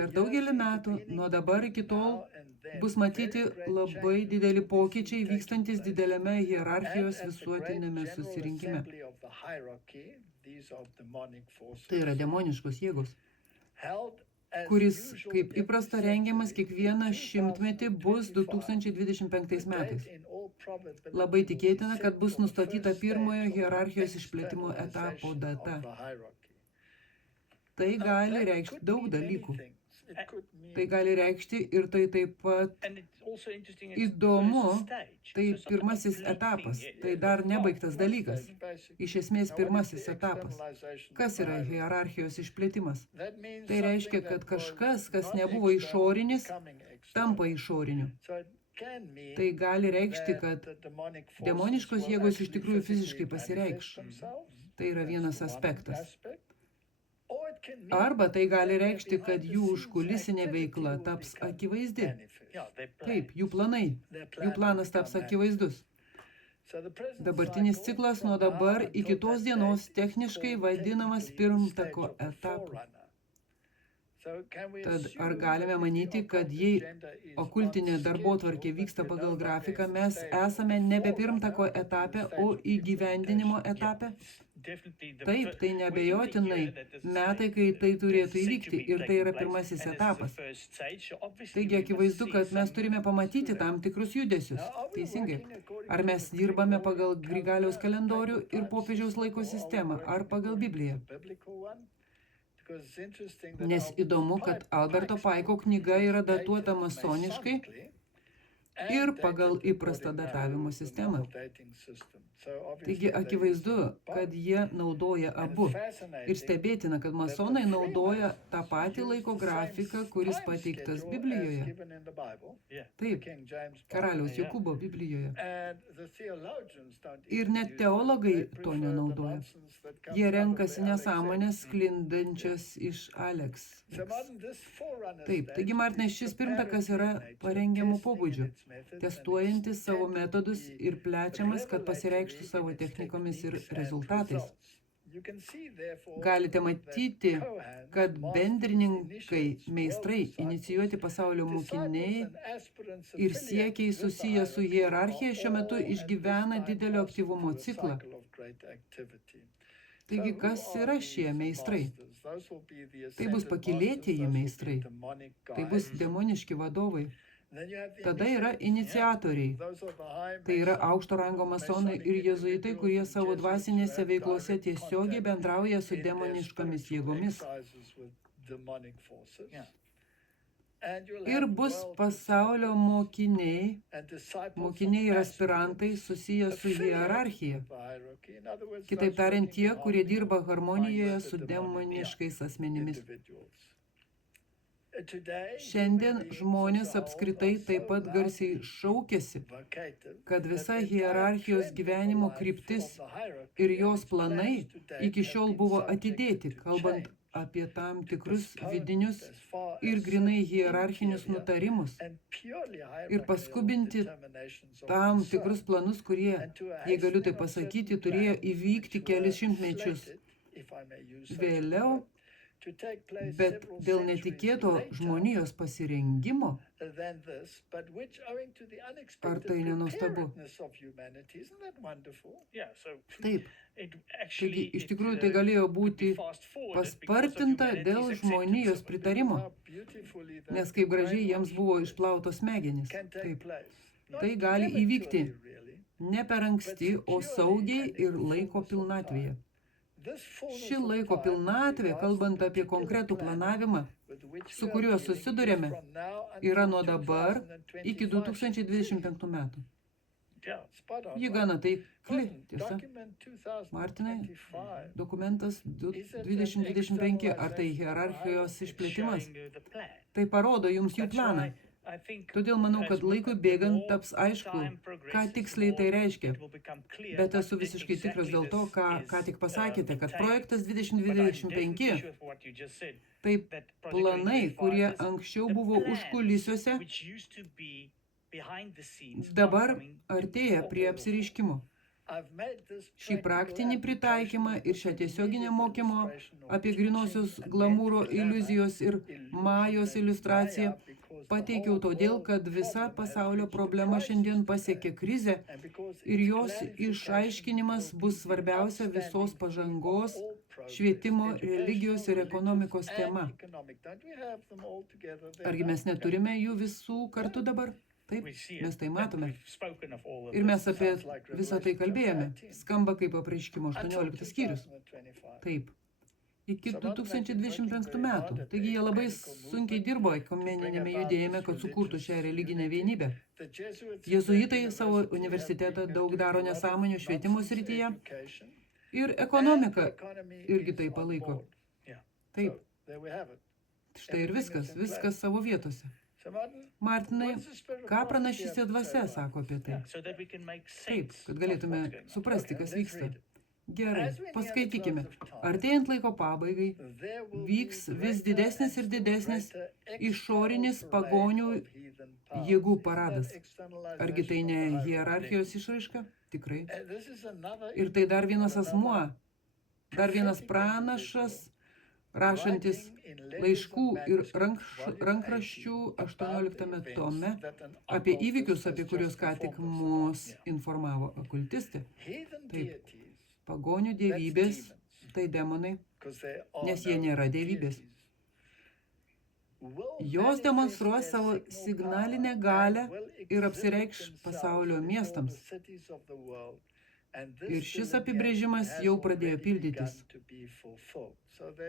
Per daugelį metų, nuo dabar iki tol, bus matyti labai dideli pokyčiai vykstantis dideliame hierarchijos visuotinėme susirinkime. Tai yra demoniškos jėgos, kuris, kaip įprasta, rengiamas kiekvieną šimtmetį bus 2025 metais. Labai tikėtina, kad bus nustatyta pirmojo hierarchijos išplėtimo etapo data. Tai gali reikšti daug dalykų. Tai gali reikšti ir tai taip pat įdomu, tai pirmasis etapas, tai dar nebaigtas dalykas. Iš esmės pirmasis etapas. Kas yra hierarchijos išplėtimas? Tai reiškia, kad kažkas, kas nebuvo išorinis, tampa išoriniu. Tai gali reikšti, kad demoniškos jėgos iš tikrųjų fiziškai pasireikš. Tai yra vienas aspektas. Arba tai gali reikšti, kad jų užkulisinė veikla taps akivaizdi. Taip, jų planai. Jų planas taps akivaizdus. Dabartinis ciklas nuo dabar iki tos dienos techniškai vadinamas pirmtako etapu. Tad ar galime manyti, kad jei okultinė darbotvarkė vyksta pagal grafiką, mes esame nebe pirmtako etape, o įgyvendinimo etape? Taip, tai neabejotinai metai, kai tai turėtų įvykti, ir tai yra pirmasis etapas. Taigi akivaizdu, kad mes turime pamatyti tam tikrus judesius. Teisingai. Ar mes dirbame pagal Grigaliaus kalendorių ir popiežiaus laiko sistemą, ar pagal Bibliją? Nes įdomu, kad Alberto Paiko knyga yra datuota masoniškai ir pagal įprastą datavimo sistemą. Taigi akivaizdu, kad jie naudoja abu. Ir stebėtina, kad masonai naudoja tą patį laiko grafiką, kuris pateiktas Biblijoje. Taip, karaliaus Jokūbo Biblijoje. Ir net teologai to nenaudoja. Jie renkasi nesąmonės sklindančias iš Alex. Taip, taigi Martinai, šis pirmtakas yra parengiamų pobūdžių, testuojantis savo metodus ir plečiamas, kad pasireikštų savo technikomis ir rezultatais. Galite matyti, kad bendrininkai, meistrai, inicijuoti pasaulio mokiniai ir siekiai susiję su hierarchija šiuo metu išgyvena didelio aktyvumo ciklą. Taigi, kas yra šie meistrai? Tai bus pakylėtieji meistrai. Tai bus demoniški vadovai. Tada yra iniciatoriai. Tai yra aukšto rango masonai ir jezuitai, kurie savo dvasinėse veiklose tiesiogiai bendrauja su demoniškomis jėgomis. Ir bus pasaulio mokiniai ir aspirantai susiję su hierarchija. Kitaip tariant, tie, kurie dirba harmonijoje su demoniškais asmenimis. Šiandien žmonės apskritai taip pat garsiai šaukiasi, kad visa hierarchijos gyvenimo kryptis ir jos planai iki šiol buvo atidėti, kalbant apie tam tikrus vidinius ir grinai hierarchinius nutarimus ir paskubinti tam tikrus planus, kurie, jei galiu tai pasakyti, turėjo įvykti kelis šimtmečius vėliau, bet dėl netikėto žmonijos pasirengimo, ar tai nenuostabu? Taip. Taigi, iš tikrųjų, tai galėjo būti paspartinta dėl žmonijos pritarimo, nes kaip gražiai jiems buvo išplautos smegenys. Taip. Tai gali įvykti ne per anksti, o saugiai ir laiko pilnatvėje. Ši laiko pilnatvė, kalbant apie konkretų planavimą, su kuriuo susidurėme, yra nuo dabar iki 2025 metų. Ji gana taikli, tiesa. Martinai, dokumentas 2025, ar tai hierarchijos išplėtimas? Tai parodo jums jų planą. Todėl manau, kad laikui bėgant taps aišku, ką tiksliai tai reiškia. Bet esu visiškai tikras dėl to, ką tik pasakėte, kad projektas 2025 tai planai, kurie anksčiau buvo užkulisiuose, dabar artėja prie apsireiškimo. Šį praktinį pritaikymą ir šią tiesioginę mokymo apie grinosios glamūro iliuzijos ir majos iliustraciją pateikiau todėl, kad visa pasaulio problema šiandien pasiekė krizę ir jos išaiškinimas bus svarbiausia visos pažangos, švietimo, religijos ir ekonomikos tema. Argi mes neturime jų visų kartu dabar? Taip, mes tai matome. Ir mes apie visą tai kalbėjome. Skamba kaip apreiškimo 18 skyrius. Taip. iki 2025 metų. Taigi jie labai sunkiai dirbo ekumeninėme judėjime, kad sukurtų šią religinę vienybę. Jėzuitai savo universitetą daug daro nesąmonių švietimo srityje ir ekonomika irgi tai palaiko. Taip. Štai ir viskas savo vietose. Martinai, ką pranašystės dvasia sako apie tai? Taip, kad galėtume suprasti, kas vyksta. Gerai, paskaitykime. Artėjant laiko pabaigai, vyks vis didesnis ir didesnis išorinis pagonių jėgų paradas. Argi tai ne hierarchijos išraiška? Tikrai. Ir tai dar vienas asmuo, dar vienas pranašas, rašantis laiškų ir rankraščių 18 tome apie įvykius, apie kuriuos ką tik mus informavo okultistė. Taip, pagonių dievybės, tai demonai, nes jie nėra dievybės. Jos demonstruos savo signalinę galią ir apsireikš pasaulio miestams. Ir šis apibrėžimas jau pradėjo pildytis.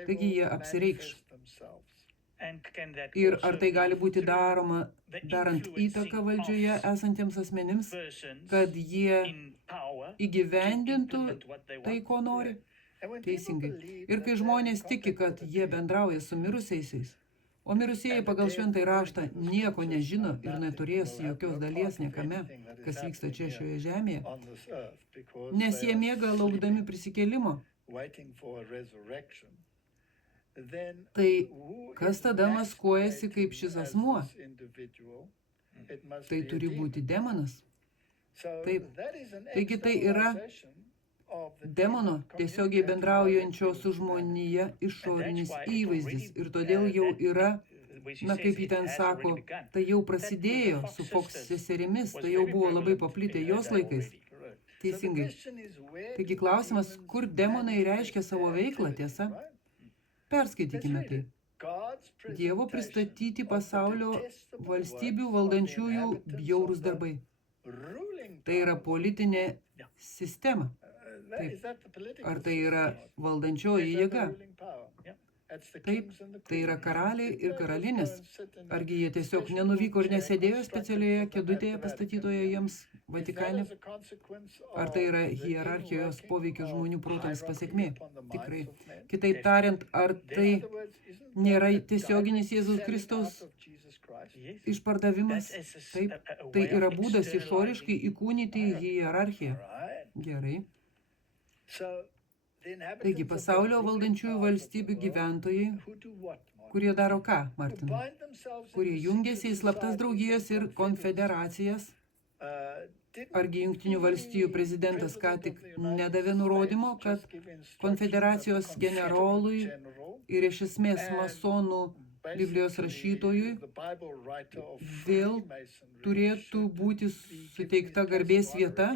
Taigi jie apsireikš. Ir ar tai gali būti daroma darant įtaką valdžioje esantiems asmenims, kad jie įgyvendintų tai, ko nori? Teisingai. Ir kai žmonės tiki, kad jie bendrauja su mirusiaisiais, o mirusieji pagal šventąjį raštą nieko nežino ir neturės jokios dalies niekame, kas vyksta čia šioje žemėje, nes jie miega laukdami prisikėlimo. Tai kas tada maskuojasi kaip šis asmuo? Tai turi būti demonas. Taip. Taigi tai yra demono tiesiogiai bendraujančio su žmonija išorinis įvaizdis. Ir todėl jau yra, kaip jį ten sako, tai jau prasidėjo su Fox seserimis, tai jau buvo labai paplitę jos laikais. Teisingai. Taigi klausimas, kur demonai reiškia savo veiklą, tiesa? Perskaitykime tai. Dievo pristatyti pasaulio valstybių valdančiųjų bjaurūs darbai. Tai yra politinė sistema. Taip. Ar tai yra valdančioji jėga? Taip, tai yra karaliai ir karalienės. Argi jie tiesiog nenuvyko ir nesėdėjo specialioje kėdutėje pastatytoje jiems Vatikane? Ar tai yra hierarchijos poveikio žmonių protams pasekmė? Tikrai. Kitaip tariant, ar tai nėra tiesioginis Jėzaus Kristaus išpardavimas? Taip, tai yra būdas išoriškai įkūnyti hierarchiją. Gerai. Taigi, pasaulio valdančiųjų valstybių gyventojai, kurie daro ką, Martinai? Kurie jungiasi į slaptas draugijas ir konfederacijas? Argi Jungtinių valstijų prezidentas ką tik nedavė nurodymo, kad konfederacijos generolui ir iš esmės masonų Biblijos rašytojui vėl turėtų būti suteikta garbės vieta?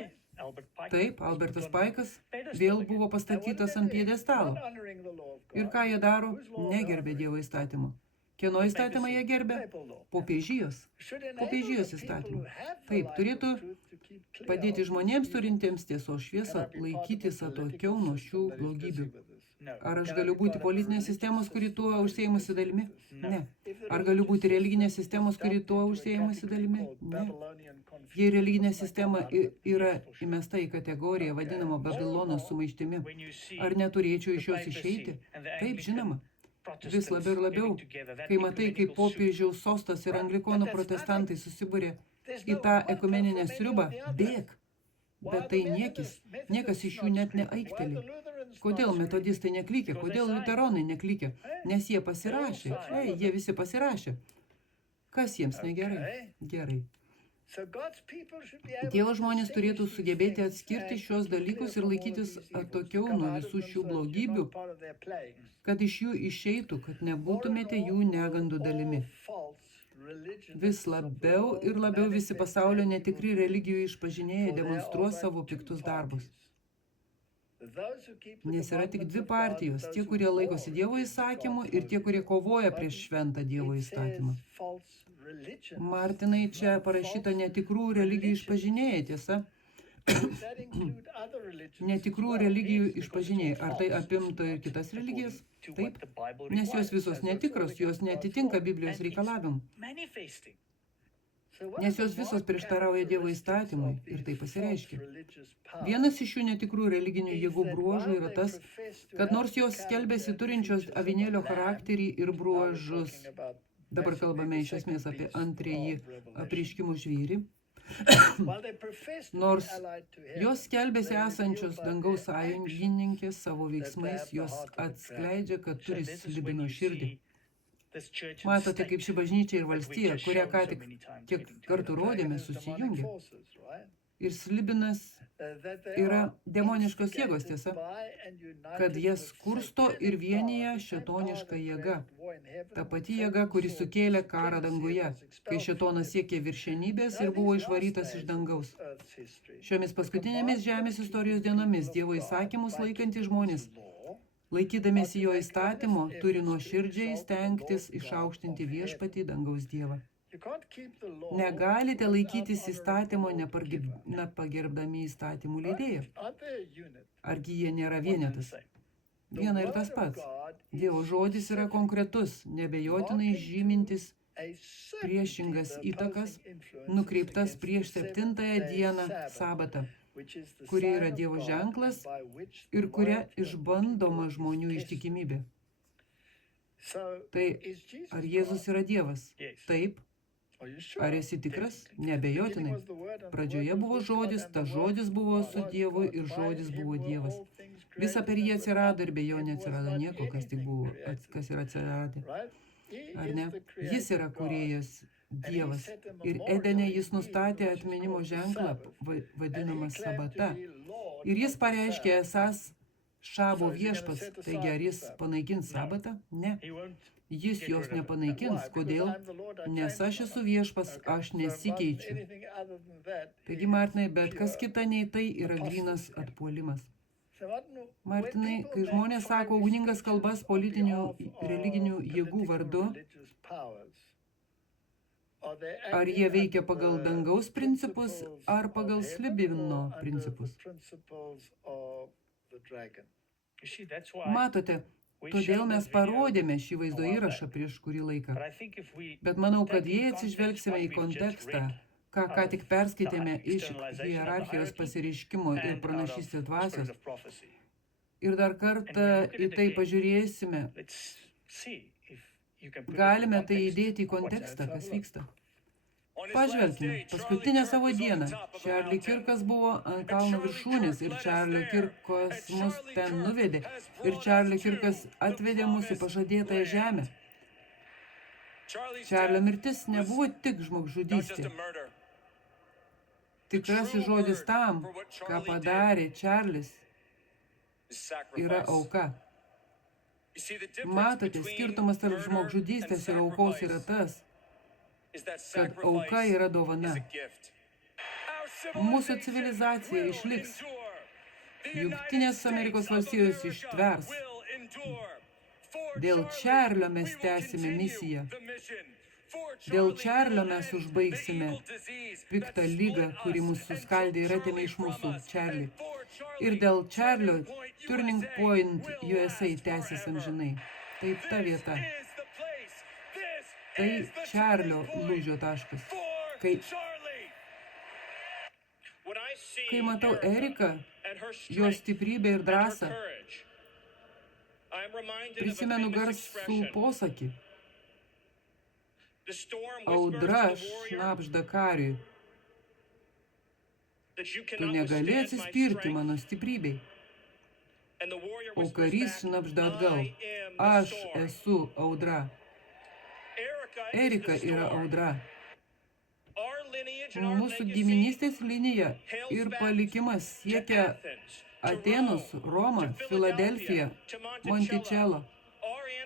Taip, Albertas Paikas vėl buvo pastatytas ant pjedestalo. Ir ką jie daro? Negerbė Dievo įstatymų. Kieno įstatymą jie gerbė? Popiežijos. Popiežijos įstatymų. Taip, turėtų padėti žmonėms turintiems tiesos šviesą laikytis atokiau nuo šių blogybių. Ar aš galiu būti politinės sistemos, kuri tuo užsiėmusi dalimi? Ne. Ar galiu būti religinės sistemos, kuri tuo užsiėmusi dalimi? Ne. Jei religinė sistema yra įmesta į kategoriją vadinamą Babilono sumaištimi, ar neturėčiau iš jos išeiti? Taip, žinoma. Vis labiau ir labiau, kai matai, kaip popiežiaus sostas ir anglikonų protestantai susibūrė į tą ekumeninę sriubą, bėk. Bet tai niekas iš jų net neaikteli. Kodėl metodistai neklykia? Kodėl liuteronai neklykia? Nes jie pasirašė. Jie visi pasirašė. Kas jiems negerai? Gerai. Dievo žmonės turėtų sugebėti atskirti šios dalykus ir laikytis atokiau nuo visų šių blogybių, kad iš jų išeitų, kad nebūtumėte jų negandų dalimi. Vis labiau ir labiau visi pasaulio netikri religijų išpažinėjai demonstruos savo piktus darbus. Nes yra tik dvi partijos, tie, kurie laikosi Dievo įsakymų ir tie, kurie kovoja prieš šventą Dievo įstatymą. Martinai, čia parašyta netikrų religijų išpažinėjai, tiesa? Netikrų religijų išpažiniai. Ar tai apimtų ir kitas religijas? Taip, nes jos visos netikros, jos netitinka Biblijos reikalavimų. Nes jos visos prieštarauja Dievo įstatymui ir tai pasireiškia. Vienas iš šių netikrų religinių jėgų bruožų yra tas, kad nors jos skelbėsi turinčios avinėlio charakterį ir bruožus, dabar kalbame iš esmės apie antrąjį apreiškimų žvėrį, nors jos skelbėsi esančios dangaus sąjungininkės savo veiksmais, jos atskleidžia, kad turi slibino širdį. Matote, kaip ši bažnyčia ir valstija, kurią ką tik kiek kartų rodėme, susijungia. Ir slibinas yra demoniškos jėgos, tiesa, kad jas kursto ir vienyje šėtoniška jėga. Ta pati jėga, kuri sukėlė karą danguje, kai šėtonas siekė viršenybės ir buvo išvarytas iš dangaus. Šiomis paskutinėmis žemės istorijos dienomis Dievo įsakymus laikantys žmonės, laikydamėsi jo įstatymo, turi nuoširdžiai stengtis išaukštinti viešpatį dangaus Dievą. Negalite laikytis įstatymo nepagerbdami įstatymų leidėjų. Argi jie nėra vienetas? Viena ir tas pats. Dievo žodis yra konkretus, nebejotinai žymintis priešingas įtakas, nukreiptas prieš 7-ąją dieną sabatą, kuri yra Dievo ženklas ir kuria išbandoma žmonių ištikimybė. Tai ar Jėzus yra Dievas? Taip. Ar esi tikras? Neabejotinai. Pradžioje buvo žodis, tas žodis buvo su Dievu ir žodis buvo Dievas. Visa per jį atsirado ir be jo neatsirado nieko, kas tik buvo, kas yra atsiradę. Ar ne? Jis yra kūrėjas, Dievas. Ir Edene jis nustatė atminimo ženklą, vadinamą sabata. Ir jis pareiškė esas šabo viešpas, taigi ar jis panaikins sabatą? Ne. Jis jos nepanaikins. Kodėl? Nes aš esu viešpas, aš nesikeičiu. Taigi, Martinai, bet kas kita nei tai yra grynas atpuolimas. Martinai, kai žmonės sako ugningas kalbas politinių religinių jėgų vardu, ar jie veikia pagal dangaus principus, ar pagal slibino principus? Matote, todėl mes parodėme šį vaizdo įrašą prieš kurį laiką. Bet manau, kad jei atsižvelgsime į kontekstą, ką tik perskaitėme iš hierarchijos pasireiškimo ir pranašystės dvasios, ir dar kartą į tai pažiūrėsime, galime tai įdėti į kontekstą, kas vyksta. Pažvelkime, paskutinę savo dieną. Čarli Kirkas buvo ant kalno viršūnės ir Čarlio Kirkas mus ten nuvedė. Ir Čarlio Kirkas atvedė mus į pažadėtąją žemę. Čarlio mirtis nebuvo tik žmogžudystė. Tikrasis žodis tam, ką padarė Čarlis, yra auka. Matote, skirtumas tarp žmogžudystės ir aukos yra tas, kad auka yra dovana. Mūsų civilizacija išliks. Jungtinės Amerikos valstijos ištvers. Dėl Čarlio mes tęsime misiją. Dėl Čarlio mes užbaigsime piktą ligą, kuri mūsų suskaldė ir atėmė iš mūsų Čarlį. Ir dėl Čarlio Turning Point USA tęsis amžinai. Tai ta vieta. Tai Čarlio lūžio taškas. Kai matau Eriką, jos stiprybę ir drąsą, prisimenu garsų posakį. Audra šnabžda kariui. Tu negali atsispirti mano stiprybei. O karys šnabžda atgal. Aš esu audra. Erika yra audra. Mūsų giminystės linija ir palikimas siekia Atenus, Romą, Filadelfiją, Monticello.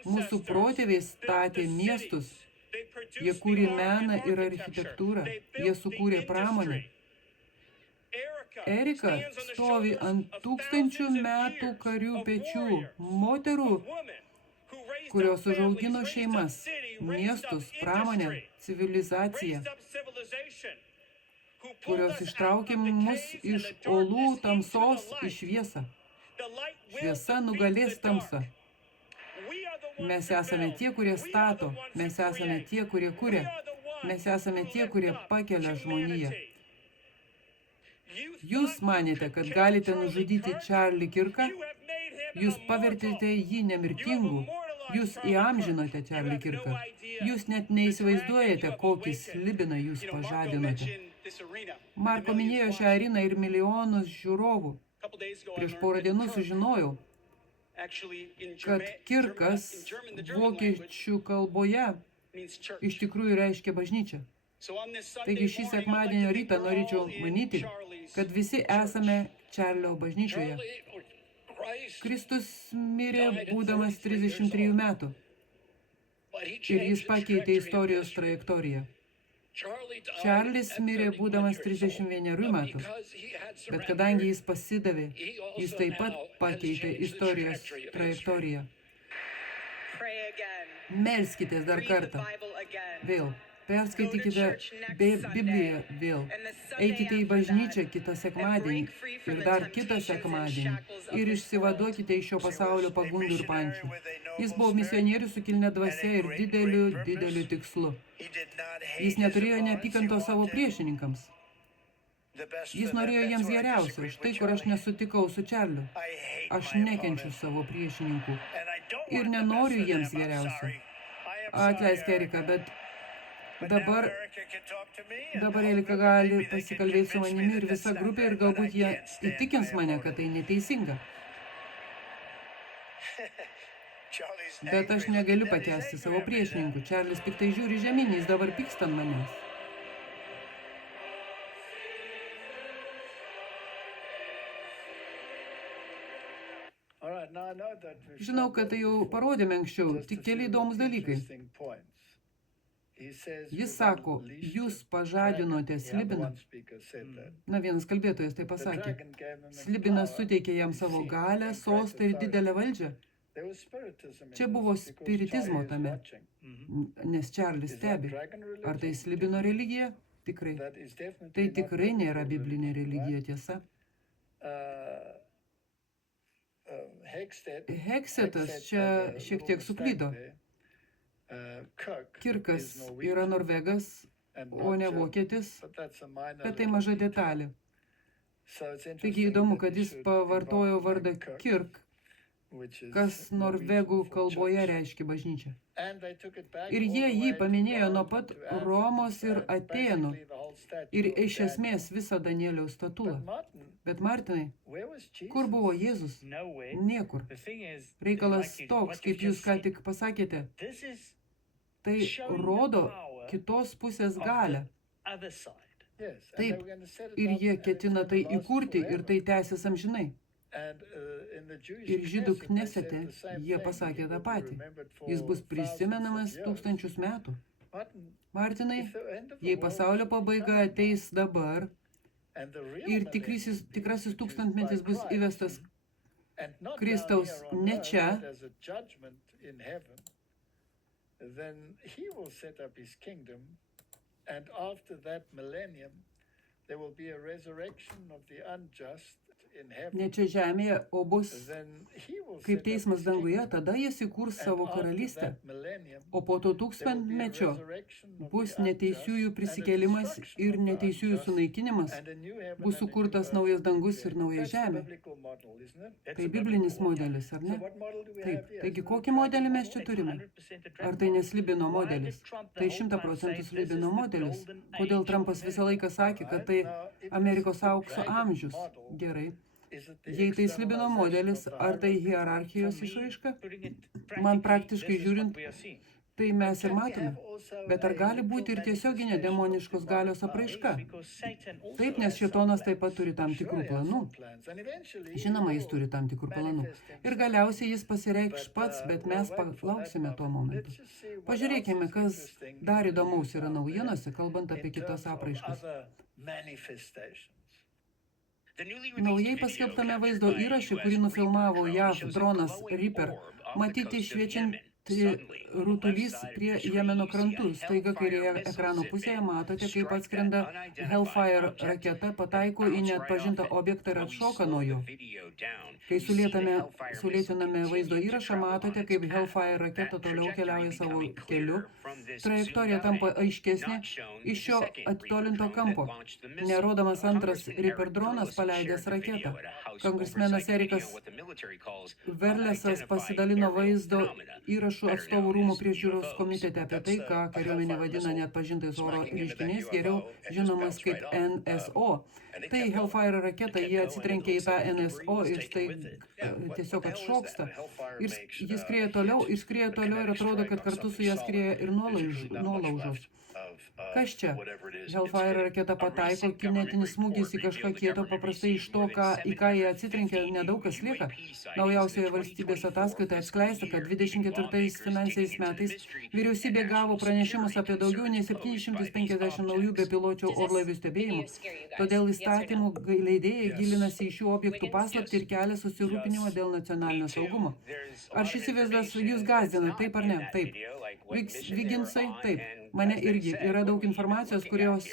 Mūsų protėviai statė miestus. Jie kūrė meną ir architektūrą. Jie sukūrė pramonę. Erika stovi ant 1000 metų karių pečių, moterų, kurios užaugino šeimas, miestus, pramonę, civilizaciją. kurios ištraukė mus iš olų tamsos į šviesą. Šviesa nugalės tamsą. Mes esame tie, kurie stato, mes esame tie, kurie kuria, mes esame tie, kurie pakelia žmoniją. Jūs manėte, kad galite nužudyti Čarlį Kirką? Jūs pavertėte jį nemirtingu. Jūs įamžinote Čarlį Kirką. Jūs net neįsivaizduojate, kokį slibiną jūs pažadinote. Marko minėjo šią areną ir milijonus žiūrovų. Prieš porą dienų sužinojau, kad Kirkas vokiečių kalboje iš tikrųjų reiškia bažnyčią. Taigi šį sekmadienio rytą norėčiau manyti, kad visi esame Čarlio bažnyčioje. Kristus mirė būdamas 33 metų ir jis pakeitė istorijos trajektoriją. Čarlis mirė būdamas 31 metų, bet kadangi jis pasidavė, jis taip pat pakeitė istorijos trajektoriją. Melskitės dar kartą. Vėl. Perskaitykite Bibliją vėl. Eikite į bažnyčią kitą sekmadienį ir dar kitą sekmadienį ir išsivaduokite iš šio pasaulio pagundų ir pančių. Jis buvo misionierius su kilnia dvasia ir dideliu tikslu. Jis neturėjo neapykantos savo priešininkams. Jis norėjo jiems geriausio, štai kur aš nesutikau su Čarliu. Aš nekenčiu savo priešininkų ir nenoriu jiems geriausio. Atleisk, Erika, bet dabar Erika gali pasikalbėti su manimi ir visa grupė ir galbūt jie įtikins mane, kad tai neteisinga. Bet aš negaliu pakęsti savo priešininkų. Čarlis piktai žiūri žemyn, jis dabar pyksta ant manęs. Žinau, kad tai jau parodėme anksčiau, tik keli įdomus dalykai. Jis sako, jūs pažadinote slibiną. Vienas kalbėtojas tai pasakė. Slibinas suteikė jam savo galią, sostą ir didelę valdžią. Čia buvo spiritizmo tame, nes Čarlis stebi. Ar tai slibino religija? Tikrai. Tai tikrai nėra biblinė religija, tiesa. Heksetas čia šiek tiek suklydo. Kirkas yra norvegas, o ne vokietis, bet tai maža detalė. Taigi įdomu, kad jis pavartojo vardą Kirk, kas norvegų kalboje reiškia bažnyčią. Ir jie jį paminėjo nuo pat Romos ir Atėnų ir iš esmės visą Danieliaus statulą. Bet Martinai, kur buvo Jėzus? Niekur. Reikalas toks, kaip jūs ką tik pasakėte, tai rodo kitos pusės galią. Taip, ir jie ketina tai įkurti ir tai tęsis amžinai. Ir žydų knesete jie pasakė tą patį. Jis bus prisimenamas 1000 metų. Martinai, jei pasaulio pabaiga ateis dabar ir tikrasis tūkstantmetis bus įvestas Kristaus ne čia, then he will set up his kingdom, and after that millennium, there will be a resurrection of the unjust in heaven. Ne čia žemėje, o bus kaip teismas danguje, tada jis įkurs savo karalystę. O po to tūkstantmečio bus neteisiųjų prisikėlimas ir neteisiųjų sunaikinimas. Bus sukurtas naujas dangus ir nauja žemė. Tai biblinis modelis, ar ne? Taip. Taigi, kokį modelį mes čia turime? Ar tai neslibino modelis? Tai 100% slibino modelis. Kodėl Trumpas visą laiką sakė, kad tai Amerikos aukso amžius? Gerai. Jei tai slibino modelis, ar tai hierarchijos išraiška? Man praktiškai žiūrint, tai mes ir matome. Bet ar gali būti ir tiesioginė demoniškos galios apraiška? Taip, nes šėtonas taip pat turi tam tikrų planų. Žinoma, jis turi tam tikrų planų. Ir galiausiai jis pasireikš pats, bet mes palauksime tuo momentu. Pažiūrėkime, kas dar įdomaus yra naujienose, kalbant apie kitas apraiškas. Naujai paskelbtame vaizdo įraše, kurį nufilmavo JAV dronas Reaper, matyti rutulys prie Jemeno krantų. Staiga kairėje ekrano pusėje matote, kaip atskrenda Hellfire raketa, pataiko į neatpažintą objektą ir atšoka nuo jo. Kai sulėtiname vaizdo įrašą, matote, kaip Hellfire raketa toliau keliauja savo keliu. Trajektorija tampa aiškesnė iš šio atitolinto kampo. Nerodamas antras Reaper dronas paleidęs raketą. Kongresmenas Erikas Verlesas pasidalino vaizdo įrašų atstovų rūmų priežiūros komitete apie tai, ką kariuomenė vadina neatpažintais oro reiškiniais, geriau žinomas kaip NSO. Tai Hellfire raketa, jie atsitrenkė į tą NSO ir tai tiesiog atšoksta. Ir jis skrieja toliau ir atrodo, kad kartu su ją skrieja ir nuolaužos. Kas čia? Hellfire raketa pataiko, kinetinis smūgis į kažką kieto, paprastai iš to, į ką jie atsitrenkė, nedaug kas lieka. Naujausioje valstybės ataskaitoje atskleista, kad 24 finansiniais metais vyriausybė gavo pranešimus apie daugiau nei 750 naujų bepiločių orlaivių stebėjimų. Todėl įstatymų leidėjai gilinasi į šių objektų paslaptį ir kelia susirūpinimą dėl nacionalinio saugumo. Ar šis įvaizdas jūs gąsdina, taip ar ne? Taip. Viginsai, taip. Mane irgi yra daug informacijos, kurios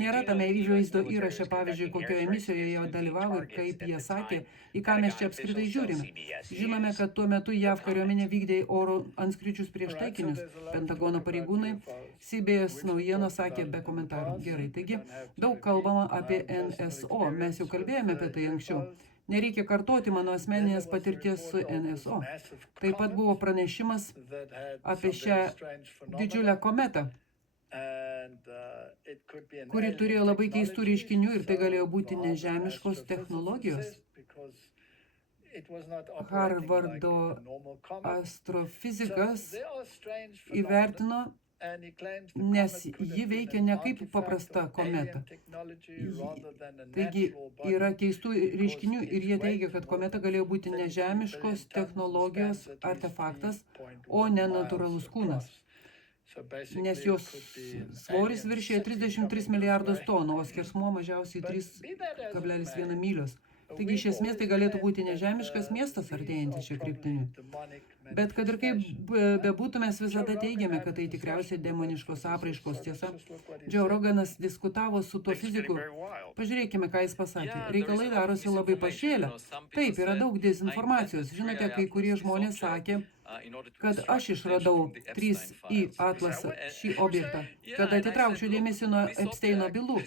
nėra tame vaizdo įraše, pavyzdžiui, kokioje misijoje jie dalyvavo ir kaip jie sakė, į ką mes čia apskritai žiūrime. Žinome, kad tuo metu JAV kariuomenė vykdė oro antskrydžius prieš taikinius. Pentagono pareigūnai, CBS naujienos sakė be komentarų. Gerai, taigi daug kalbama apie NSO. Mes jau kalbėjome apie tai anksčiau. Nereikia kartoti mano asmeninės patirties su NSO. Taip pat buvo pranešimas apie šią didžiulę kometą, kuri turėjo labai keistų reiškinių ir tai galėjo būti nežemiškos technologijos. Harvardo astrofizikas įvertino, nes ji veikia ne kaip paprasta kometa. Taigi yra keistų reiškinių ir jie teigia, kad kometa galėjo būti nežemiškos technologijos artefaktas, o ne natūralus kūnas. Nes jos svoris viršė 33 milijardus tonų, o skersmuo mažiausiai 3,1 mylios. Taigi iš esmės tai galėtų būti nežemiškas miestas artėjantis šią kryptimį. Bet kad ir kaip bebūtų, mes visada teigiame, kad tai tikriausiai demoniškos apraiškos tiesa. Joe Roganas diskutavo su tuo fiziku. Pažiūrėkime, ką jis pasakė. Reikalai darosi labai pašėlę. Taip, yra daug dezinformacijos. Žinote, kai kurie žmonės sakė, kad aš išradau 3I atlasą šį objektą, kad atitraukčiau dėmesį nuo Epsteino bylų.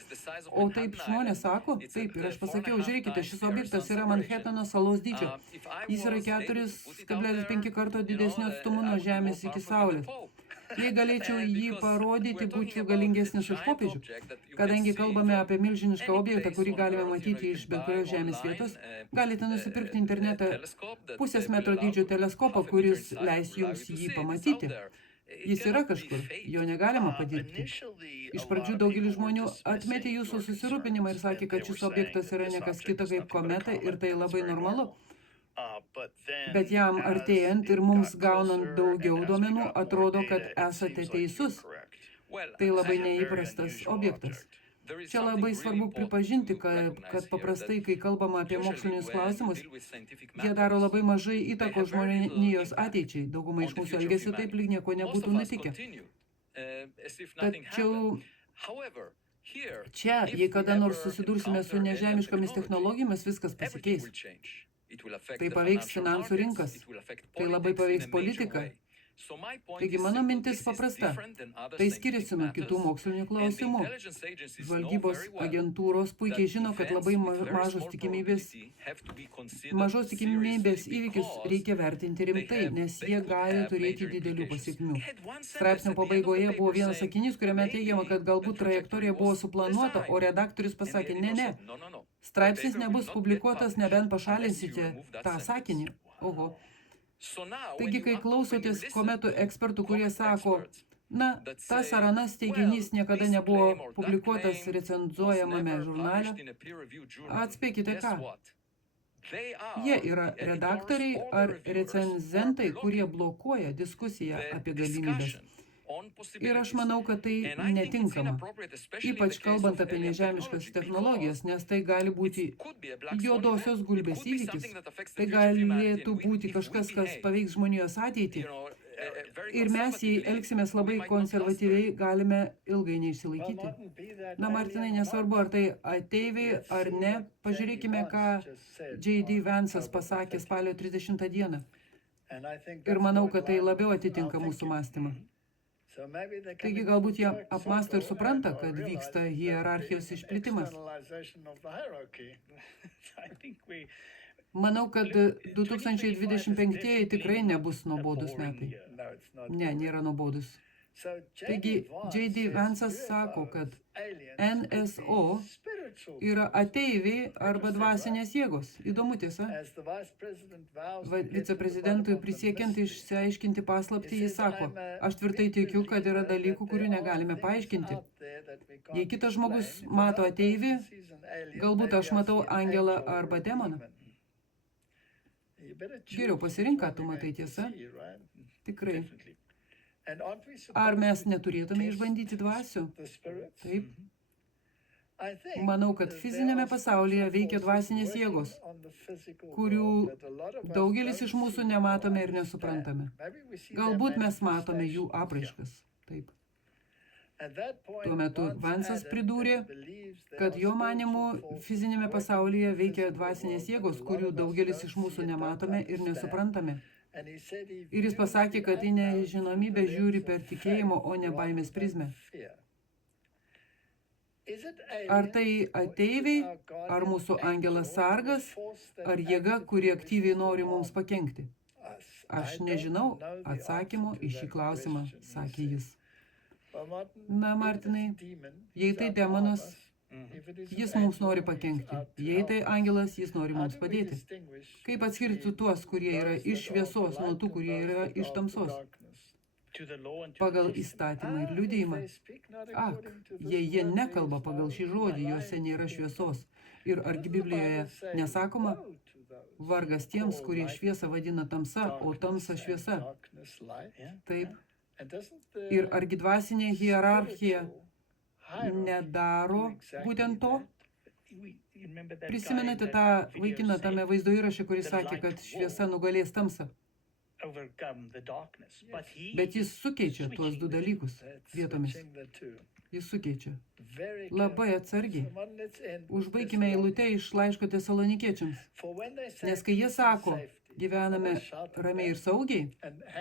O taip žmonės sako, taip, ir aš pasakiau, žiūrėkite, šis objektas yra Manhatano salos dydžio. Jis yra 4,5 karto didesnio atstumu nuo Žemės iki Saulės. Jei galėčiau jį parodyti, būčiau galingesnis už popiežių. Kadangi kalbame apie milžinišką objektą, kurį galime matyti iš bet kurios Žemės vietos, galite nusipirkti internete pusės metro dydžio teleskopą, kuris leis jums jį pamatyti. Jis yra kažkur, jo negalima padirbti. Iš pradžių daugelis žmonių atmetė jūsų susirūpinimą ir sakė, kad šis objektas yra ne kas kita kaip kometa ir tai labai normalu. Bet jam artėjant ir mums gaunant daugiau duomenų, atrodo, kad esate teisus. Tai labai neįprastas objektas. Čia labai svarbu pripažinti, kad paprastai, kai kalbama apie mokslinius klausimus, jie daro labai mažai įtakos žmonijos ateičiai. Dauguma iš mūsų elgiasi taip, lyg nieko nebūtų nutikę. Tačiau čia, jei kada nors susidursime su nežemiškomis technologijomis, viskas pasikeis. Tai paveiks finansų rinkas, tai labai paveiks politiką. Taigi mano mintis paprasta, tai skiriasi nuo kitų mokslinių klausimų. Žvalgybos agentūros puikiai žino, kad labai mažos tikimybės įvykius reikia vertinti rimtai, nes jie gali turėti didelių pasiekmių. Straipsnio pabaigoje buvo vienas sakinys, kuriame teigiama, kad galbūt trajektorija buvo suplanuota, o redaktorius pasakė, ne. Straipsnis nebus publikuotas, nebent pašalinsite tą sakinį. Oho. Taigi, kai klausotės kometų ekspertų, kurie sako, tas ar anas teiginys niekada nebuvo publikuotas recenzuojamame žurnale, atspėkite ką. Jie yra redaktoriai ar recenzentai, kurie blokuoja diskusiją apie galimybės. Ir aš manau, kad tai netinkama, ypač kalbant apie nežemiškas technologijas, nes tai gali būti juodosios gulbės įvykis. Tai galėtų būti kažkas, kas paveiks žmonijos ateitį. Ir mes, jei elgsimės labai konservatyviai, galime ilgai neišsilaikyti. Na, Martinai, nesvarbu, ar tai ateiviai ar ne, pažiūrėkime, ką J.D. Vance'as pasakė spalio 30 dieną. Ir manau, kad tai labiau atitinka mūsų mąstymą. Taigi galbūt jie apmąsto ir supranta, kad vyksta hierarchijos išplitimas. Manau, kad 2025 tikrai nebus nuobodus metai. Ne, nėra nuobodus. Taigi, J.D. Vance'as sako, kad NSO yra ateiviai arba dvasinės jėgos. Įdomu tiesa. Viceprezidentui prisiekiant išsiaiškinti paslaptį, jis sako, aš tvirtai tikiu, kad yra dalykų, kurių negalime paaiškinti. Jei kitas žmogus mato ateivį, galbūt aš matau angelą arba demoną. Geriau pasirink, ką tu matai, tiesa? Tikrai. Ar mes neturėtume išbandyti dvasių? Taip. Manau, kad fizinėme pasaulyje veikia dvasinės jėgos, kurių daugelis iš mūsų nematome ir nesuprantame. Galbūt mes matome jų apraiškas. Taip. Tuo metu Vance'as pridūrė, kad jo manymu fizinėme pasaulyje veikia dvasinės jėgos, kurių daugelis iš mūsų nematome ir nesuprantame. Ir jis pasakė, kad į nežinomybę žiūri per tikėjimo, o ne baimės prizmę. Ar tai ateiviai, ar mūsų angelas sargas, ar jėga, kuri aktyviai nori mums pakenkti? Aš nežinau atsakymo į šį klausimą, sakė jis. Na, Martinai, jei tai demonas, jis mums nori pakenkti. Jei tai angelas, jis nori mums padėti. Kaip atskirti tuos, kurie yra iš šviesos, nuo tų, kurie yra iš tamsos? Pagal įstatymą ir liudijimą. Ak, jei jie nekalba pagal šį žodį, juose nėra šviesos. Ir argi Biblijoje nesakoma, vargas tiems, kurie šviesą vadina tamsa, o tamsa šviesa. Taip. Ir argi dvasinė hierarchija nedaro būtent to? Prisimenate tą vaikiną tame vaizdo įraše, kuris sakė, kad šviesa nugalės tamsą. Bet jis sukeičia tuos du dalykus vietomis. Jis sukeičia. Labai atsargiai. Užbaikime eilutę iš laiško Tesalonikiečiams. Nes kai jie sako, gyvename ramiai ir saugiai,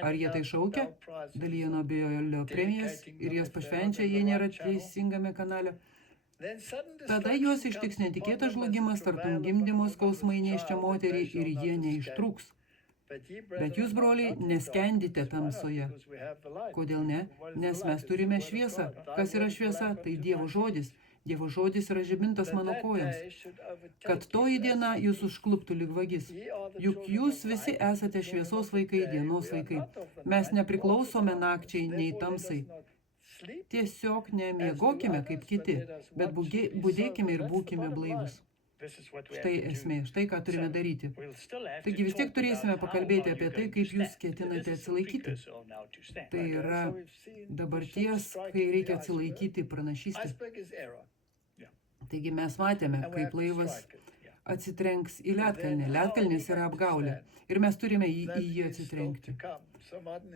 ar jie tai šaukia, dalyja Nobelio premijas ir jas pašvenčia, jei nėra teisingame kanale, tada juos ištiks netikėtas žlugimas, tartum gimdymo skausmai nėščia moteriai ir jie neištrūks. Bet jūs, broliai, neskendite tamsoje. Kodėl ne? Nes mes turime šviesą. Kas yra šviesa? Tai Dievo žodis. Dievo žodis yra žibintas mano kojoms. Kad toji diena jūs užkluptų lyg vagis. Juk jūs visi esate šviesos vaikai, dienos vaikai. Mes nepriklausome nakčiai nei tamsai. Tiesiog nemiegokime kaip kiti, bet budėkime ir būkime blaivus. Štai esmė, štai ką turime daryti. Taigi vis tiek turėsime pakalbėti apie tai, kaip jūs ketinate atsilaikyti. Tai yra dabarties, kai reikia atsilaikyti pranašystę. Taigi mes matėme, kaip laivas atsitrenks į ledkalnį. Ledkalnis yra apgaulė ir mes turime į jį atsitrenkti.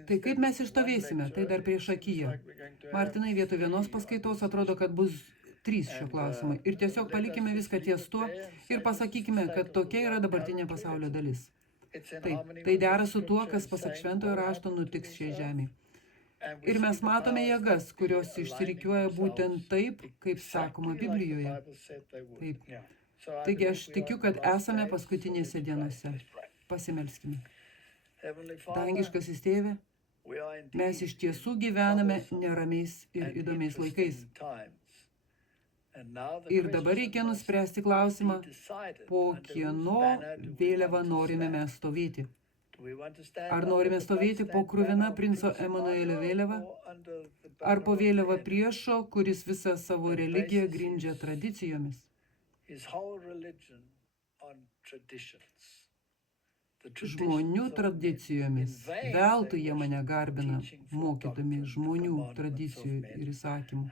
Tai kaip mes išstovėsime, tai dar prieš akiją. Martinai, vietoj vienos paskaitos atrodo, kad bus 3 šio klausimai. Ir tiesiog palikime viską ties tuo ir pasakykime, kad tokia yra dabartinė pasaulio dalis. Taip, tai dera su tuo, kas pasak šventojo rašto nutiks šiai žemei. Ir mes matome jėgas, kurios išsirikiuoja būtent taip, kaip sakoma Biblijoje. Taip. Taigi aš tikiu, kad esame paskutinėse dienose. Pasimelskime. Dangiškasis Tėve, mes iš tiesų gyvename neramiais ir įdomiais laikais. Ir dabar reikia nuspręsti klausimą, po kieno vėliavą norime mes stovėti. Ar norime stovėti po kruvina princo Emanuelio vėliavą, ar po vėliavą priešo, kuris visą savo religiją grindžia tradicijomis? Žmonių tradicijomis. Veltui jie mane garbina, mokydami žmonių tradicijų ir įsakymų.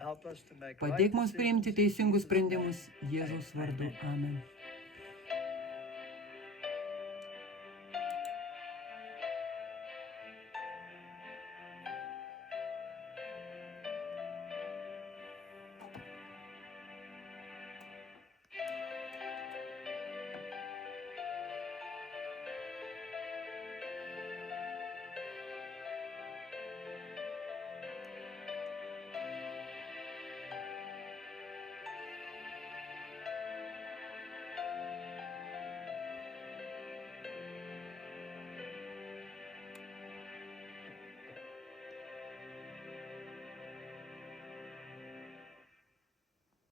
Padėk mums priimti teisingus sprendimus Jėzaus vardu. Amen.